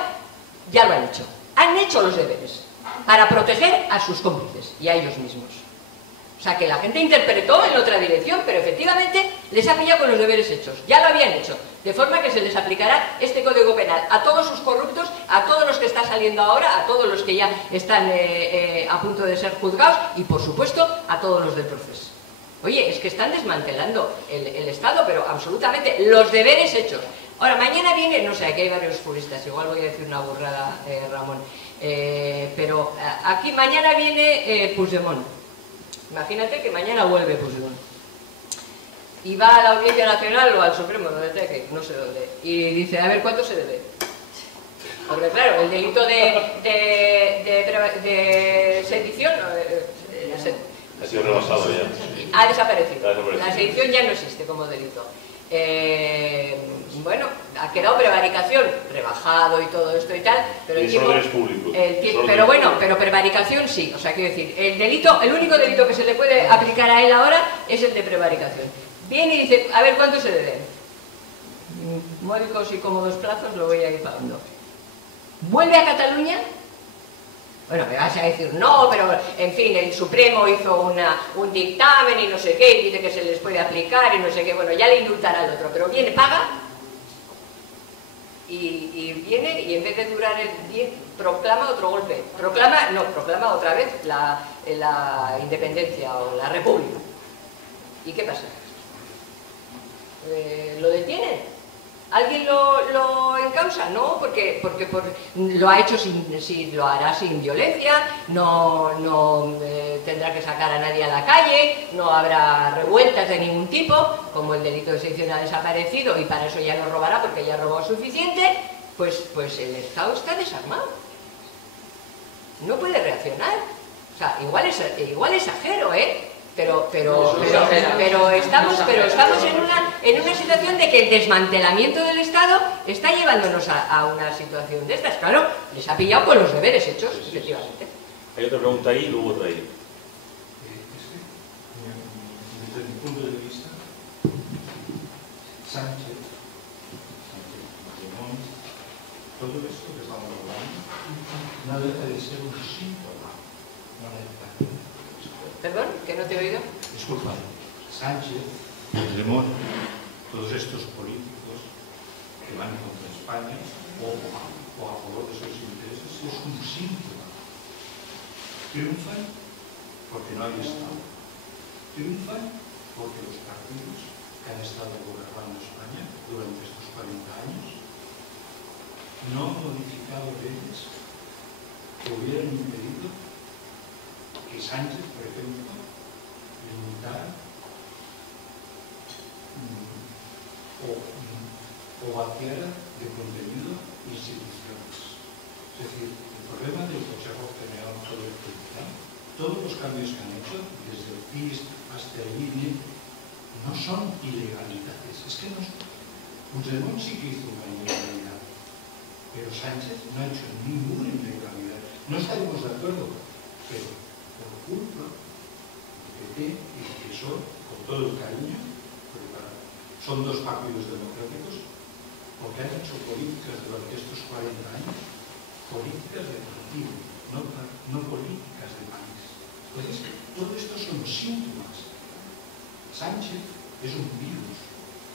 ya lo han hecho. Han hecho los deberes para proteger a sus cómplices y a ellos mismos. O sea, que la gente interpretó en otra dirección, pero efectivamente les ha pillado con los deberes hechos. Ya lo habían hecho. De forma que se les aplicará este Código Penal a todos sus corruptos, a todos los que están saliendo ahora, a todos los que ya están a punto de ser juzgados y, por supuesto, a todos los del proceso. Oye, es que están desmantelando el Estado, pero absolutamente los deberes hechos. Ahora, mañana viene, no sé, aquí hay varios juristas, igual voy a decir una burrada, Ramón, pero aquí mañana viene Puigdemont. Imagínate que mañana vuelve Puigdemont. Y va a la Audiencia Nacional o al Supremo, donde tenga que ir, no sé dónde, y dice, a ver, ¿cuánto se debe? Porque claro, el delito de sedición ha sido rebasado ya. ha desaparecido. La sedición ya no existe como delito. Bueno, ha quedado prevaricación, rebajado y todo esto y tal, pero el tipo, pero bueno, pero prevaricación sí, o sea, quiero decir, el único delito que se le puede aplicar a él ahora es el de prevaricación. Viene y dice, a ver, ¿cuánto se debe? Módicos y cómodos plazos lo voy a ir pagando. ¿Vuelve a Cataluña? Bueno, me vas a decir, no, pero en fin, el Supremo hizo un dictamen y no sé qué, y dice que se les puede aplicar y no sé qué, bueno, ya le indultará al otro, pero viene, paga, y viene, y en vez de durar el 10, proclama otro golpe, proclama otra vez la independencia o la república. ¿Y qué pasa? ¿Lo detienen? ¿Alguien lo encausa? No, porque lo ha hecho lo hará sin violencia, no tendrá que sacar a nadie a la calle, no habrá revueltas de ningún tipo, como el delito de sedición ha desaparecido y para eso ya no robará porque ya robó suficiente, pues el Estado está desarmado. No puede reaccionar. O sea, igual exagero, Pero estamos en una situación de que el desmantelamiento del Estado está llevándonos a una situación de estas. Claro, les ha pillado con los deberes hechos, efectivamente. Hay otra pregunta ahí y luego otra ahí. Desde mi punto de vista, Sánchez, Puigdemont, todo esto que estamos hablando, no deja de ser un síntoma, no deja de ser. ¿Perdón? ¿Que no te he oído? Disculpa, Sánchez, Puigdemont, todos estos políticos que van contra España o a favor de sus intereses es un síntoma. Triunfan porque no hay Estado. Triunfan porque los partidos que han estado gobernando España durante estos 40 años no han modificado leyes que hubieran impedido que Sánchez, por ejemplo, limitara o vaciara de contenido instituciones. Es decir, el problema del Consejo General Electoral, todos los cambios que han hecho, desde el PIS hasta el INE, no son ilegalidades. Es que no. Puigdemont sí que hizo una ilegalidad, pero Sánchez no ha hecho ninguna ilegalidad. No estaremos de acuerdo, pero por culpa del PP y del PSOE, con todo el cariño, porque son dos partidos democráticos, porque han hecho políticas durante estos 40 años, políticas de partido, no políticas de país. Entonces, todo esto son síntomas. Sánchez es un virus,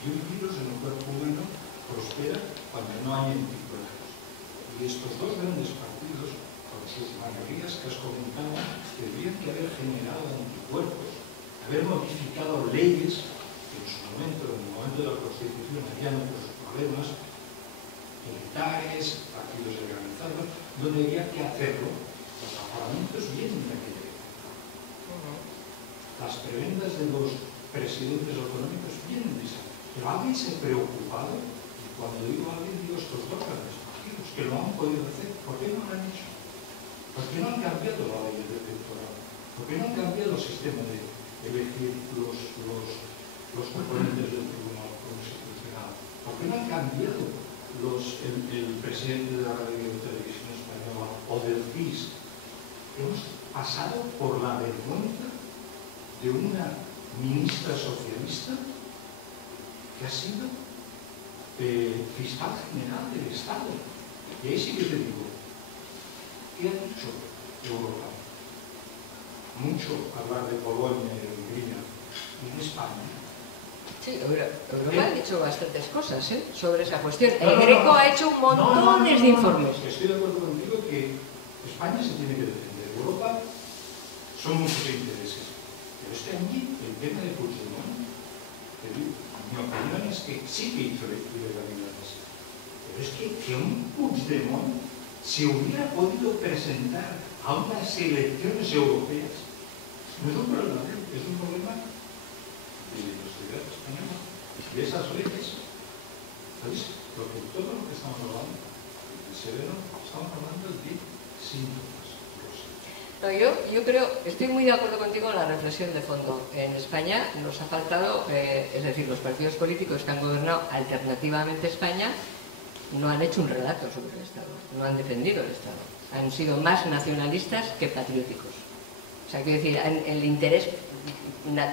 y un virus en el cuerpo humano prospera cuando no hay anticuerpos. Y estos dos grandes partidos, con sus mayorías que has comentado, tendrían que haber generado anticuerpos, haber modificado leyes que en su momento, en el momento de la Constitución, habían otros problemas, militares, partidos organizados, donde había que hacerlo. Los aforamientos vienen de aquella época. Las prebendas de los presidentes autonómicos vienen de esa. Pero alguien se ha preocupado, y cuando digo alguien, digo estos dos grandes partidos, que lo han podido hacer. ¿Por qué no lo han hecho? ¿Por qué no han cambiado la ley electoral? ¿Por qué no han cambiado el sistema de elegir los componentes del Tribunal Constitucional? ¿Por qué no han cambiado el presidente de la Radio y Televisión Española o del PIS? Hemos pasado por la vergüenza de una ministra socialista que ha sido fiscal general del Estado. Y ahí sí que te digo, ¿qué ha dicho Europa? Mucho hablar de Polonia y de Hungría. ¿Y de España? Sí, Europa ha dicho bastantes cosas sobre esa cuestión. El Greco ha hecho montones de informes. Estoy de acuerdo contigo que España se tiene que defender. Europa son muchos intereses. Pero es que allí el tema de Puigdemont, mi opinión es que sí que hizo ilegalidades. Pero es que un Puigdemont se hubiera podido presentar a unas elecciones europeas no es un problema, es un problema de la sociedad española, de esas leyes. ¿Sabéis? Porque todo lo que estamos hablando, en severo, estamos hablando de síntomas. No, yo creo, estoy muy de acuerdo contigo en la reflexión de fondo. En España nos ha faltado, es decir, los partidos políticos que han gobernado alternativamente España no han hecho un relato sobre el Estado, no han defendido el Estado. Han sido más nacionalistas que patrióticos. O sea, quiero decir, el interés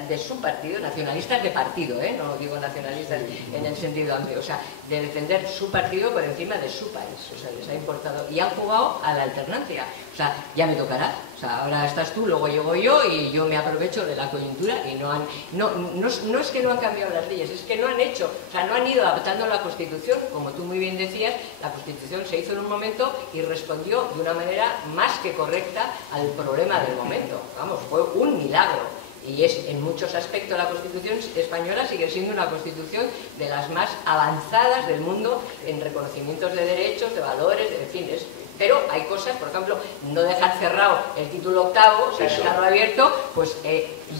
de su partido, nacionalistas de partido, no digo nacionalistas en el sentido amplio, o sea, de defender su partido por encima de su país, o sea, les ha importado, y han jugado a la alternancia, o sea, ya me tocará, o sea, ahora estás tú, luego llego yo, y yo me aprovecho de la coyuntura, y no es que no han cambiado las leyes, es que no han hecho, o sea, no han ido adaptando la Constitución, como tú muy bien decías, la Constitución se hizo en un momento y respondió de una manera más que correcta al problema del momento, vamos, fue un milagro. Y es, en muchos aspectos, la Constitución española sigue siendo una Constitución de las más avanzadas del mundo en reconocimientos de derechos, de valores, en fin, pero hay cosas, por ejemplo, no dejar cerrado el título octavo, o sea, dejarlo abierto, pues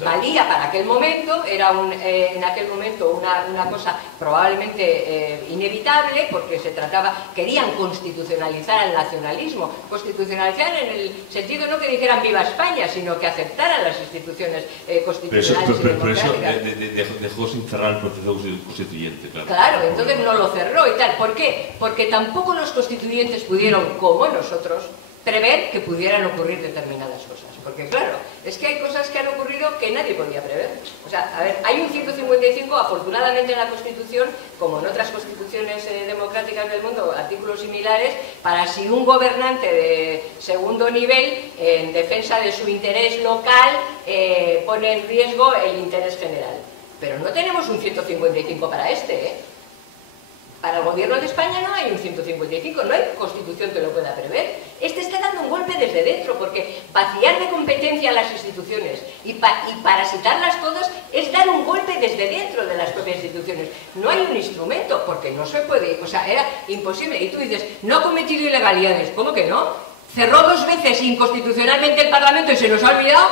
valía para aquel momento, era en aquel momento una cosa probablemente inevitable, porque se trataba, querían constitucionalizar el nacionalismo, constitucionalizar en el sentido no que dijeran viva España, sino que aceptaran las instituciones constitucionales y democráticas. Pero eso dejó sin cerrar el proceso constituyente, claro. Claro, entonces no lo cerró y tal. ¿Por qué? Porque tampoco los constituyentes pudieron, como nosotros, prever que pudieran ocurrir determinadas cosas. Porque claro, es que hay cosas que han ocurrido que nadie podía prever. O sea, a ver, hay un 155, afortunadamente en la Constitución, como en otras constituciones democráticas del mundo, artículos similares, para si un gobernante de segundo nivel, en defensa de su interés local, pone en riesgo el interés general. Pero no tenemos un 155 para Para el gobierno de España no hay un 155, no hay constitución que lo pueda prever. Está dando un golpe desde dentro, porque vaciar de competencia a las instituciones y parasitarlas todas es dar un golpe desde dentro de las propias instituciones. No hay un instrumento, porque no se puede, o sea, era imposible. Y tú dices, no ha cometido ilegalidades. ¿Cómo que no? Cerró 2 veces inconstitucionalmente el Parlamento y se nos ha olvidado.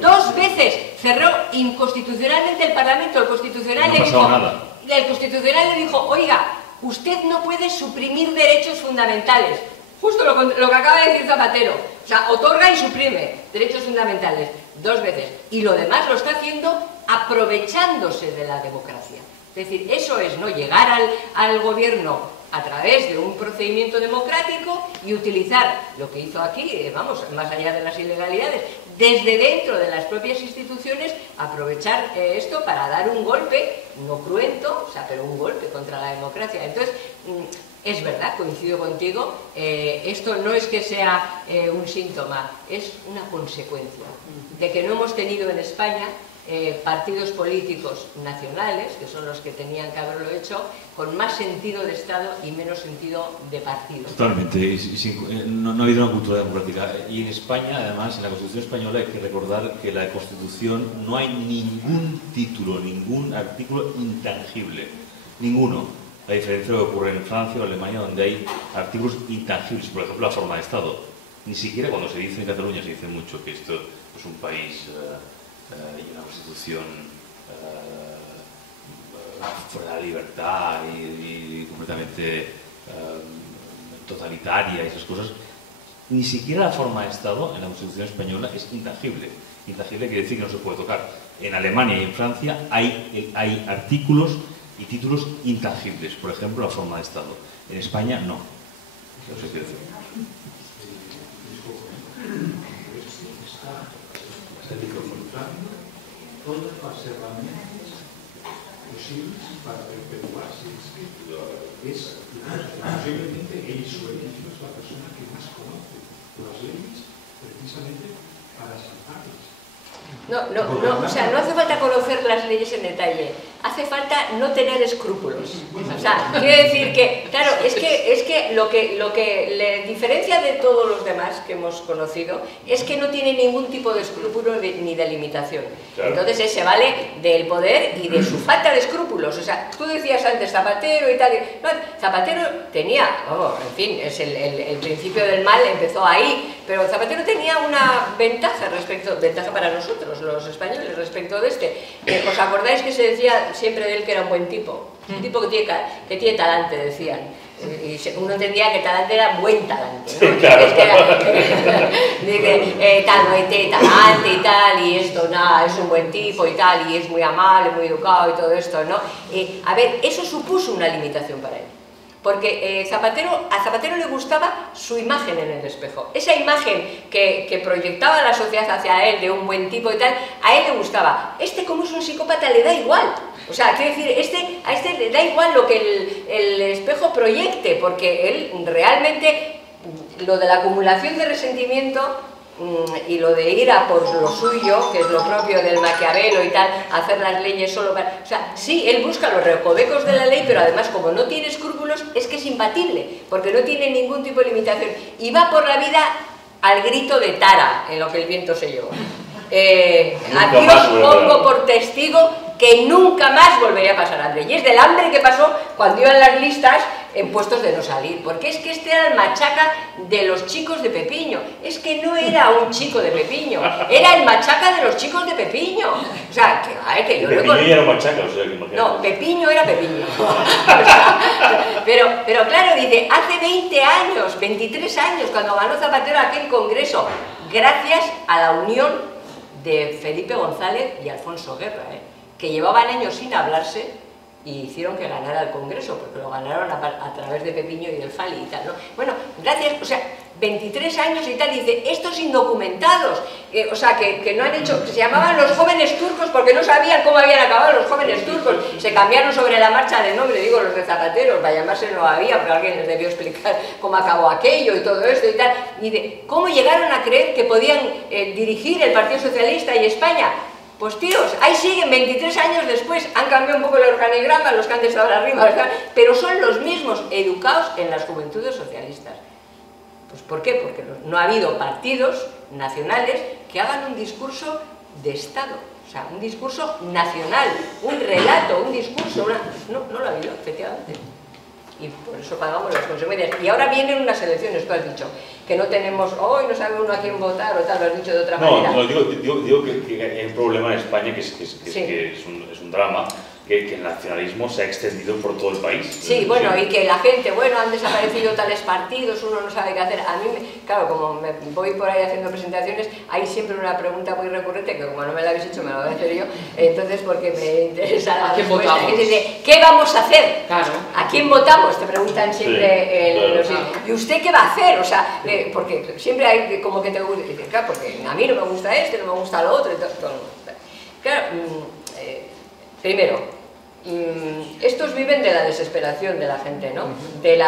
2 veces cerró inconstitucionalmente el Parlamento. El Constitucional no pasó nada. El Constitucional le dijo, oiga, usted no puede suprimir derechos fundamentales. Justo lo que acaba de decir Zapatero. O sea, otorga y suprime derechos fundamentales 2 veces. Y lo demás lo está haciendo aprovechándose de la democracia. Es decir, eso es no llegar al gobierno a través de un procedimiento democrático y utilizar lo que hizo aquí, vamos, más allá de las ilegalidades, desde dentro de las propias instituciones, aprovechar esto para dar un golpe, no cruento, o sea, pero un golpe contra la democracia. Entonces, es verdad, coincido contigo, esto no es que sea un síntoma, es una consecuencia de que no hemos tenido en España partidos políticos nacionales, que son los que tenían que haberlo hecho, con más sentido de Estado y menos sentido de partido. Totalmente, no ha habido una cultura democrática. Y en España, además, en la Constitución española hay que recordar que la Constitución no hay ningún título, ningún artículo intangible, ninguno. A diferencia de lo que ocurre en Francia o Alemania, donde hay artículos intangibles, por ejemplo, la forma de Estado. Ni siquiera cuando se dice en Cataluña se dice mucho que esto es un país y una constitución fuera de la libertad y completamente totalitaria y esas cosas. Ni siquiera la forma de Estado en la Constitución española es intangible. Intangible quiere decir que no se puede tocar. En Alemania y en Francia hay artículos y títulos intangibles. Por ejemplo, la forma de Estado. En España no. No sé qué decir. Todas las herramientas posibles para perpetuarse. Es posiblemente el sueño es la persona que más conoce las leyes precisamente para salvarlas. No, o sea, no hace falta conocer las leyes en detalle, hace falta no tener escrúpulos. O sea, quiere decir que, claro, es que lo que le diferencia de todos los demás que hemos conocido es que no tiene ningún tipo de escrúpulo ni de limitación. Claro. Entonces se vale del poder y de su falta de escrúpulos. O sea, tú decías antes Zapatero y tal. No, Zapatero tenía, en fin, es el principio del mal empezó ahí, pero Zapatero tenía una ventaja para nosotros, los españoles, respecto de este. ¿Os acordáis que se decía siempre de él que era un buen tipo? Un tipo que tiene talante, decían. Y uno entendía que talante era buen talante, ¿no? Sí, claro. Tiene talante y tal, y esto, nada, es un buen tipo y tal, y es muy amable, muy educado y todo esto, ¿no? A ver, eso supuso una limitación para él. Porque a Zapatero le gustaba su imagen en el espejo. Esa imagen que proyectaba la sociedad hacia él de un buen tipo y tal, a él le gustaba. Como es un psicópata le da igual. O sea, quiero decir, a este le da igual lo que el espejo proyecte, porque él realmente, lo de la acumulación de resentimiento y lo de ir a por lo suyo, que es lo propio del Maquiavelo y tal, hacer las leyes solo para... O sea, sí, él busca los recovecos de la ley, pero además como no tiene escrúpulos, es que es imbatible, porque no tiene ningún tipo de limitación. Y va por la vida al grito de Tara, en lo que el viento se llevó. Aquí os pongo por testigo que nunca más volvería a pasar hambre. Y es del hambre que pasó cuando iban las listas en puestos de no salir, porque es que este era el machaca de los chicos de Pepiño. Es que no era un chico de Pepiño, era el machaca de los chicos de Pepiño. O sea, que yo Pepiño ya era un machaca, o sea, que imagínate. No, Pepiño era Pepiño. O sea, pero claro, dice, hace 20 años, 23 años, cuando ganó Zapatero aquel congreso, gracias a la unión de Felipe González y Alfonso Guerra, que llevaban años sin hablarse y hicieron que ganara el Congreso, porque lo ganaron a través de Pepiño y del Fali y tal, ¿no? Bueno, gracias, o sea, 23 años y tal, y dice, estos indocumentados, o sea, que no han hecho, que se llamaban los jóvenes turcos porque no sabían cómo habían acabado los jóvenes turcos, se cambiaron sobre la marcha de nombre, digo, los de Zapatero, para llamarse no había, pero alguien les debió explicar cómo acabó aquello y todo esto y tal, y de cómo llegaron a creer que podían dirigir el Partido Socialista y España. Pues tíos, ahí siguen 23 años después, han cambiado un poco el organigrama, los que han estado arriba, ¿verdad? Pero son los mismos educados en las juventudes socialistas. Pues ¿por qué? Porque no ha habido partidos nacionales que hagan un discurso de Estado, o sea, un discurso nacional, un relato, un discurso, no lo ha habido, efectivamente. Y por eso pagamos las consecuencias. Y ahora vienen unas elecciones, tú has dicho, que no tenemos, hoy no sabe uno a quién votar o tal, lo has dicho de otra manera. No, digo que hay un problema en España que es un drama, que el nacionalismo se ha extendido por todo el país. Sí, bueno, y que la gente, bueno, han desaparecido tales partidos, uno no sabe qué hacer. A mí, claro, como me voy por ahí haciendo presentaciones, hay siempre una pregunta muy recurrente, que como no me la habéis hecho, me la voy a hacer yo, entonces porque me interesa la respuesta, que dice, ¿qué vamos a hacer? Claro. ¿A quién votamos? Te preguntan siempre en los... ¿Y usted qué va a hacer? O sea, porque siempre hay como que te gusta, y dices, claro, porque a mí no me gusta este, no me gusta lo otro, y todo. Claro, primero, estos viven de la desesperación de la gente, ¿no? De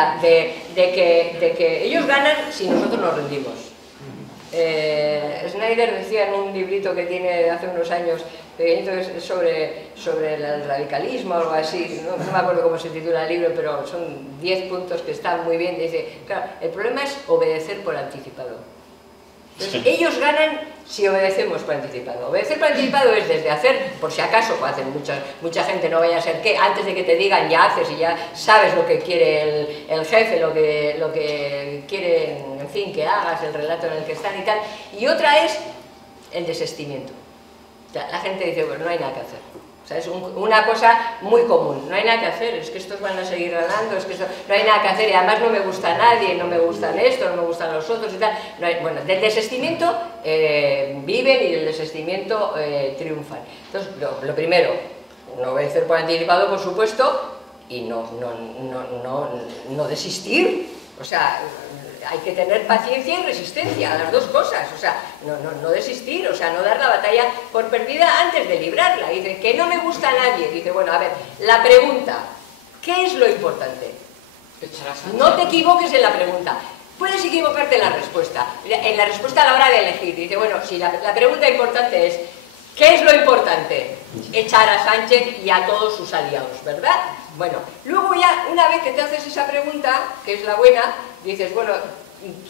que ellos ganan si nosotros nos rendimos. Snyder decía en un librito que tiene de hace unos años, sobre el radicalismo o algo así, no me acuerdo cómo se titula el libro, pero son 10 puntos que están muy bien. Dice, claro, el problema es obedecer por anticipado. Entonces, ellos ganan si obedecemos por anticipado. Obedecer por anticipado es desde hacer, por si acaso, pues hacen mucha gente, no vaya a ser que antes de que te digan ya haces y ya sabes lo que quiere el jefe, lo que quiere, en fin, que hagas, el relato en el que están y tal. Y otra es el desistimiento. O sea, la gente dice, bueno, no hay nada que hacer. O sea, es una cosa muy común, no hay nada que hacer, es que estos van a seguir ganando, es que no hay nada que hacer y además no me gusta a nadie, no me gustan estos, no me gustan los otros y tal. Bueno, del desistimiento viven y del desistimiento triunfan. Entonces, lo primero, no obedecer por anticipado, por supuesto, y no desistir. O sea, hay que tener paciencia y resistencia, las dos cosas, o sea, no desistir, o sea, no dar la batalla por perdida antes de librarla. Dice, que no me gusta a nadie. Dice, bueno, a ver, la pregunta, ¿qué es lo importante? No te equivoques en la pregunta. Puedes equivocarte en la respuesta a la hora de elegir. Dice, bueno, si la pregunta importante es, ¿Qué es lo importante? Echar a Sánchez y a todos sus aliados, ¿verdad? Bueno, luego ya, una vez que te haces esa pregunta, que es la buena, dices, bueno,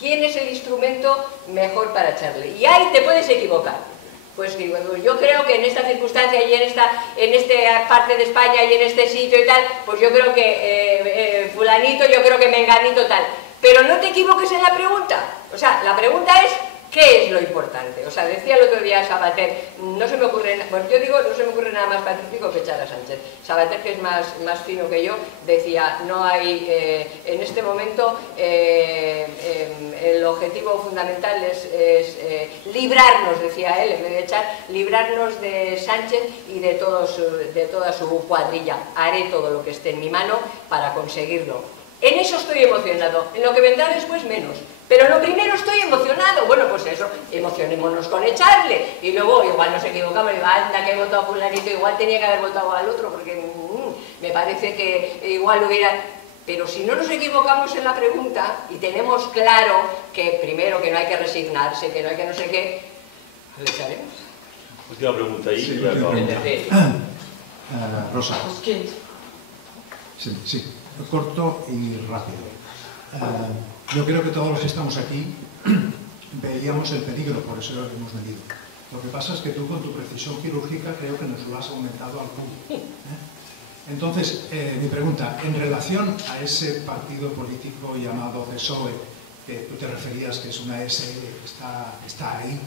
¿quién es el instrumento mejor para echarle? Y ahí te puedes equivocar. Pues digo, yo creo que en esta circunstancia y en esta parte de España y en este sitio y tal, pues yo creo que fulanito, yo creo que menganito tal. Pero no te equivoques en la pregunta. O sea, la pregunta es, ¿qué es lo importante? O sea, decía el otro día Sabater, no se me ocurre, bueno, yo digo, no se me ocurre nada más pacífico que echar a Sánchez. Sabater, que es más fino que yo, decía, no hay, en este momento, el objetivo fundamental es librarnos, decía él, en vez de echar, librarnos de Sánchez y de toda su cuadrilla. Haré todo lo que esté en mi mano para conseguirlo. En eso estoy emocionado, en lo que vendrá después menos. Pero lo primero estoy emocionado. Bueno, pues eso, emocionémonos con echarle. Y luego igual nos equivocamos, y anda que he votado a fulanito, igual tenía que haber votado al otro, porque me parece que igual hubiera... Pero si no nos equivocamos en la pregunta y tenemos claro que primero que no hay que resignarse, que no hay que no sé qué, le echaremos. Última pregunta ahí. Sí, Rosa. Sí, corto y rápido. Yo creo que todos los que estamos aquí veíamos el peligro, por eso lo hemos venido. Lo que pasa es que tú con tu precisión quirúrgica creo que nos lo has aumentado al cubo. Entonces, mi pregunta, en relación a ese partido político llamado PSOE, que tú te referías que es una SL que está ahí,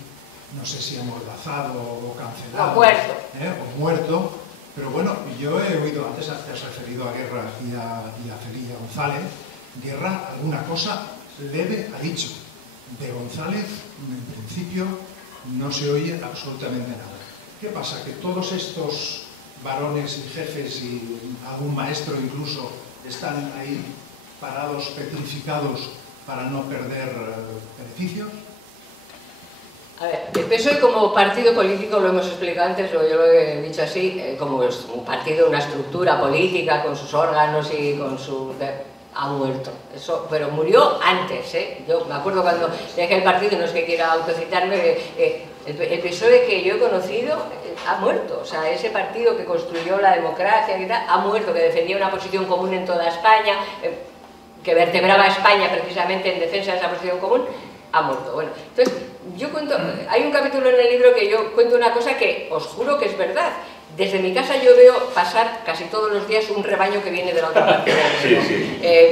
no sé si amordazado o cancelado, o muerto, pero bueno, yo he oído, antes te has referido a Guerra y a Celilla González. Guerra alguna cosa leve ha dicho. De González, en principio, no se oye absolutamente nada. ¿Qué pasa? Que todos estos varones y jefes y algún maestro incluso están ahí parados, petrificados para no perder beneficios. A ver, el PSOE como partido político, lo hemos explicado antes, o yo lo he dicho así, como es un partido, una estructura política con sus órganos y con su... ha muerto, eso, pero murió antes, Yo me acuerdo cuando dejé el partido, no es que quiera autocitarme, el PSOE que yo he conocido ha muerto, o sea, ese partido que construyó la democracia y tal, ha muerto, que defendía una posición común en toda España, que vertebraba a España precisamente en defensa de esa posición común, ha muerto. Bueno, entonces, yo cuento, hay un capítulo en el libro que yo cuento una cosa que os juro que es verdad. Desde mi casa yo veo pasar casi todos los días un rebaño que viene de la otra parte del río.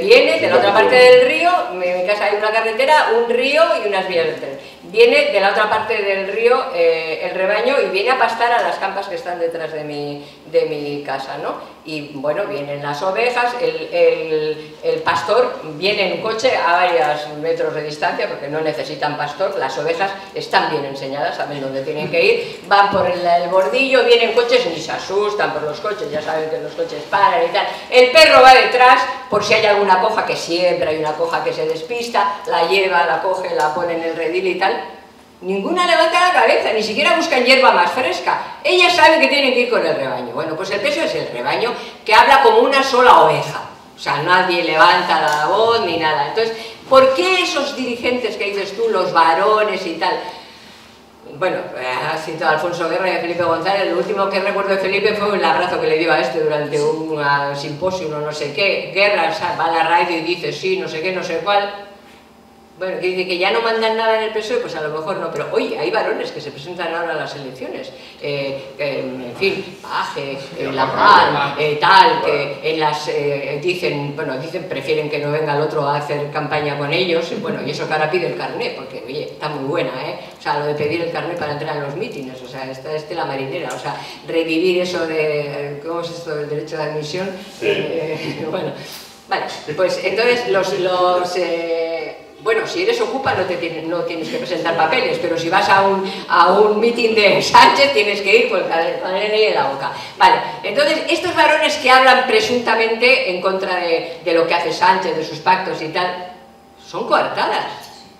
Viene de la otra parte del río, en mi casa hay una carretera, un río y unas vías de tren. Viene de la otra parte del río el rebaño y viene a pastar a las campas que están detrás de mi casa, ¿no? Y bueno, vienen las ovejas, el pastor viene en un coche a varios metros de distancia porque no necesitan pastor, las ovejas están bien enseñadas, saben dónde tienen que ir, van por el bordillo, vienen coches, ni se asustan por los coches, ya saben que los coches paran y tal. El perro va detrás por si hay alguna coja, que siempre hay una coja que se despista, la lleva, la coge, la pone en el redil y tal. Ninguna levanta la cabeza, ni siquiera buscan hierba más fresca. Ellas saben que tienen que ir con el rebaño. Bueno, pues el PSOE es el rebaño que habla como una sola oveja. O sea, nadie levanta la voz ni nada. Entonces, ¿por qué esos dirigentes que dices tú, los varones y tal? Bueno, has citado a Alfonso Guerra y a Felipe González. Lo último que recuerdo de Felipe fue el abrazo que le dio a este durante un simposio, no sé qué. Guerra va a la radio y dice sí, no sé qué, no sé cuál. Bueno, que dice que ya no mandan nada en el PSOE, pues a lo mejor no, pero oye, hay varones que se presentan ahora a las elecciones, en fin, Paje, Laval, tal, que en las, dicen, prefieren que no venga el otro a hacer campaña con ellos, bueno, y eso que ahora pide el carné, porque oye, está muy buena, o sea, lo de pedir el carné para entrar en los mítines, o sea, esta es la marinera, o sea, revivir eso de, ¿cómo es esto del derecho de admisión? Sí. Bueno, vale, pues entonces bueno, si eres ocupa no tienes que presentar papeles, pero si vas a un mitin de Sánchez tienes que ir con el DNI en la boca. Vale, entonces estos varones que hablan presuntamente en contra de lo que hace Sánchez, de sus pactos y tal, son coartadas.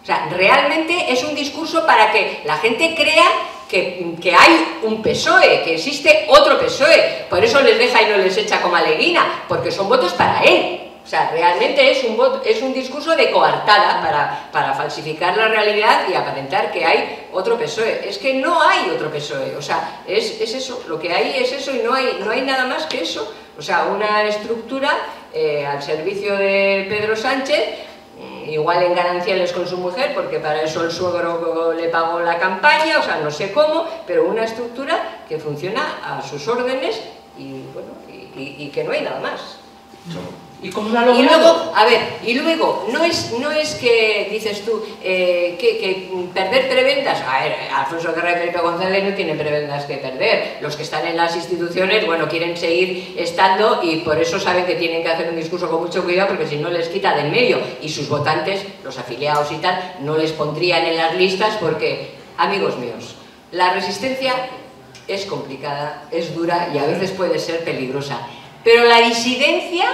O sea, realmente es un discurso para que la gente crea que hay un PSOE, que existe otro PSOE. Por eso les deja y no les echa como aleguina, porque son votos para él. O sea, realmente es un discurso de coartada para falsificar la realidad y aparentar que hay otro PSOE. Es que no hay otro PSOE, o sea, es eso, lo que hay es eso y no hay nada más que eso. O sea, una estructura al servicio de Pedro Sánchez, igual en gananciales con su mujer, porque para eso el suegro le pagó la campaña, o sea, no sé cómo, pero una estructura que funciona a sus órdenes y, bueno, y que no hay nada más. ¿Y cómo lo ha logrado? Y luego, a ver, no es que, dices tú, que perder prebendas. A ver, Alfonso Guerra y Felipe González no tienen prebendas que perder. Los que están en las instituciones, bueno, quieren seguir estando y por eso saben que tienen que hacer un discurso con mucho cuidado, porque si no les quita del medio. Y sus votantes, los afiliados y tal, no les pondrían en las listas porque, amigos míos, la resistencia es complicada, es dura y a veces puede ser peligrosa. Pero la disidencia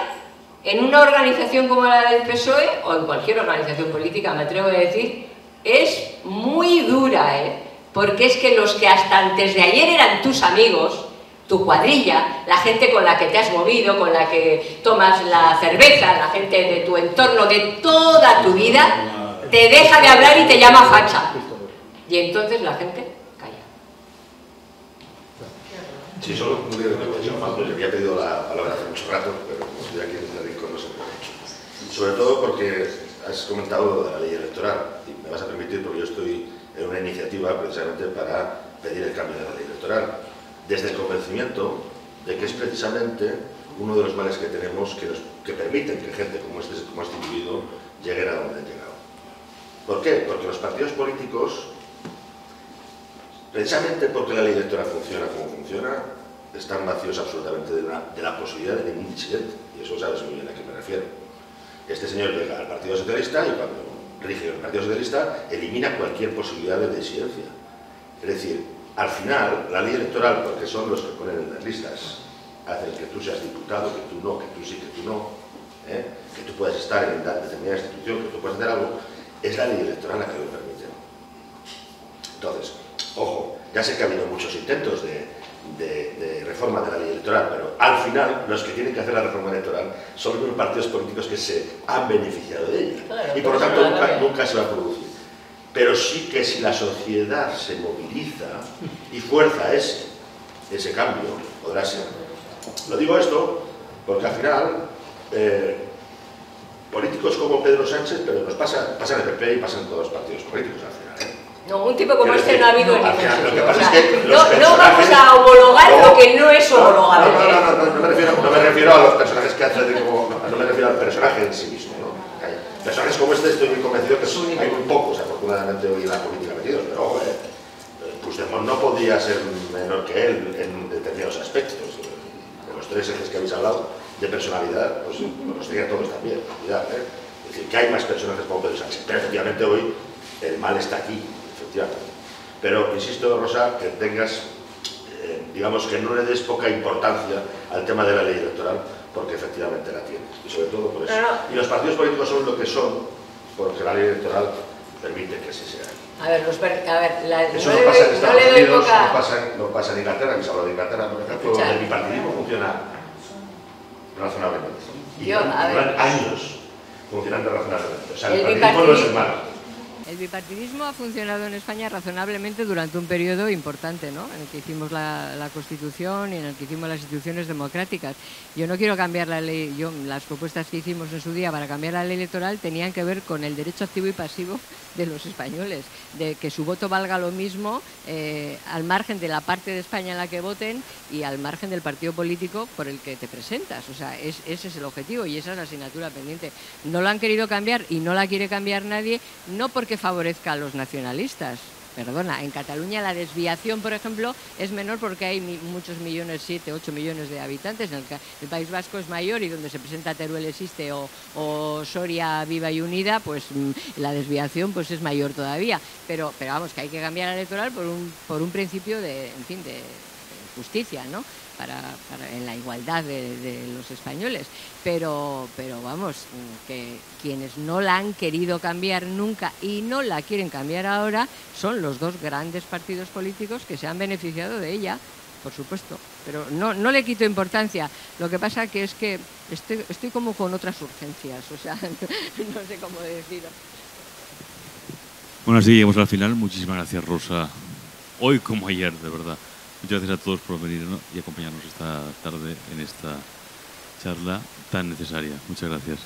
en una organización como la del PSOE, o en cualquier organización política, me atrevo a decir, es muy dura, porque es que los que hasta antes de ayer eran tus amigos, tu cuadrilla, la gente con la que te has movido, con la que tomas la cerveza, la gente de tu entorno, de toda tu vida, te deja de hablar y te llama facha. Y entonces la gente calla. Sí, solo un día de reflexión, porque había pedido la palabra hace mucho rato, pero como estoy aquí en el rincón no se me ha hecho. Sobre todo porque has comentado lo de la ley electoral, y me vas a permitir porque yo estoy en una iniciativa precisamente para pedir el cambio de la ley electoral, desde el convencimiento de que es precisamente uno de los males que tenemos que permiten que gente como este individuo lleguen a donde han llegado. ¿Por qué? Porque los partidos políticos, precisamente porque la ley electoral funciona como funciona, están vacíos absolutamente de la posibilidad de ningún disidente. Y eso sabes muy bien a qué me refiero. Este señor llega al Partido Socialista y cuando rige el Partido Socialista elimina cualquier posibilidad de disidencia. Es decir, al final, la ley electoral, porque son los que ponen en las listas, hacen que tú seas diputado, que tú no, que tú sí, que tú no, que tú puedas estar en determinada institución, que tú puedas hacer algo, es la ley electoral la que lo permite. Entonces, ojo, ya sé que ha habido muchos intentos de reforma de la ley electoral, pero al final los que tienen que hacer la reforma electoral son los partidos políticos que se han beneficiado de ella. Claro, y por lo tanto nunca se va a producir. Pero sí que si la sociedad se moviliza y fuerza ese cambio, podrá ser. Lo digo esto porque al final políticos como Pedro Sánchez, pero nos pasa en el PP y pasa en todos los partidos políticos al final. No, un tipo como este no ha habido en ningún sitio. Lo que pasa es que no vamos a homologar lo que no es homologable. No me refiero a los personajes que hacen no me refiero al personaje en sí mismo, ¿no? Personajes como este estoy muy convencido que hay muy pocos, afortunadamente, hoy en la política metidos, pero ojo, Puigdemont no podía ser menor que él en determinados aspectos. De los tres ejes que habéis hablado de personalidad, pues los tenía todos también. Cuidado, es decir, que hay más personajes como Pedro Sánchez, pero efectivamente hoy el mal está aquí, efectivamente. Pero insisto, Rosa, que tengas, digamos, que no le des poca importancia al tema de la ley electoral, porque efectivamente la tienes, y sobre todo por eso. Y los partidos políticos son lo que son, porque la ley electoral permite que así sea. Eso no pasa en Estados Unidos, no pasa en Inglaterra, habéis hablado de Inglaterra, por ejemplo, donde el bipartidismo funciona razonablemente. Y llevan años funcionando razonablemente. O sea, el bipartidismo no es el malo. El bipartidismo ha funcionado en España razonablemente durante un periodo importante, ¿no? En el que hicimos la Constitución y en el que hicimos las instituciones democráticas. Yo no quiero cambiar la ley, las propuestas que hicimos en su día para cambiar la ley electoral tenían que ver con el derecho activo y pasivo de los españoles, de que su voto valga lo mismo al margen de la parte de España en la que voten y al margen del partido político por el que te presentas. O sea, ese es el objetivo y esa es la asignatura pendiente. No lo han querido cambiar y no la quiere cambiar nadie, no porque favorezca a los nacionalistas. Perdona, en Cataluña la desviación, por ejemplo, es menor porque hay muchos millones, 7, 8 millones de habitantes. En el País Vasco es mayor y donde se presenta Teruel existe o Soria Viva y Unida, pues la desviación pues es mayor todavía. Pero vamos, que hay que cambiar la electoral por un principio de justicia, ¿no? En la igualdad de los españoles, pero vamos, que quienes no la han querido cambiar nunca y no la quieren cambiar ahora son los dos grandes partidos políticos que se han beneficiado de ella, por supuesto. pero no le quito importancia. Lo que pasa que es que estoy como con otras urgencias, o sea, no sé cómo decirlo. Bueno, así llegamos al final. Muchísimas gracias, Rosa. Hoy como ayer, de verdad. Muchas gracias a todos por venir, ¿no?, y acompañarnos esta tarde en esta charla tan necesaria. Muchas gracias.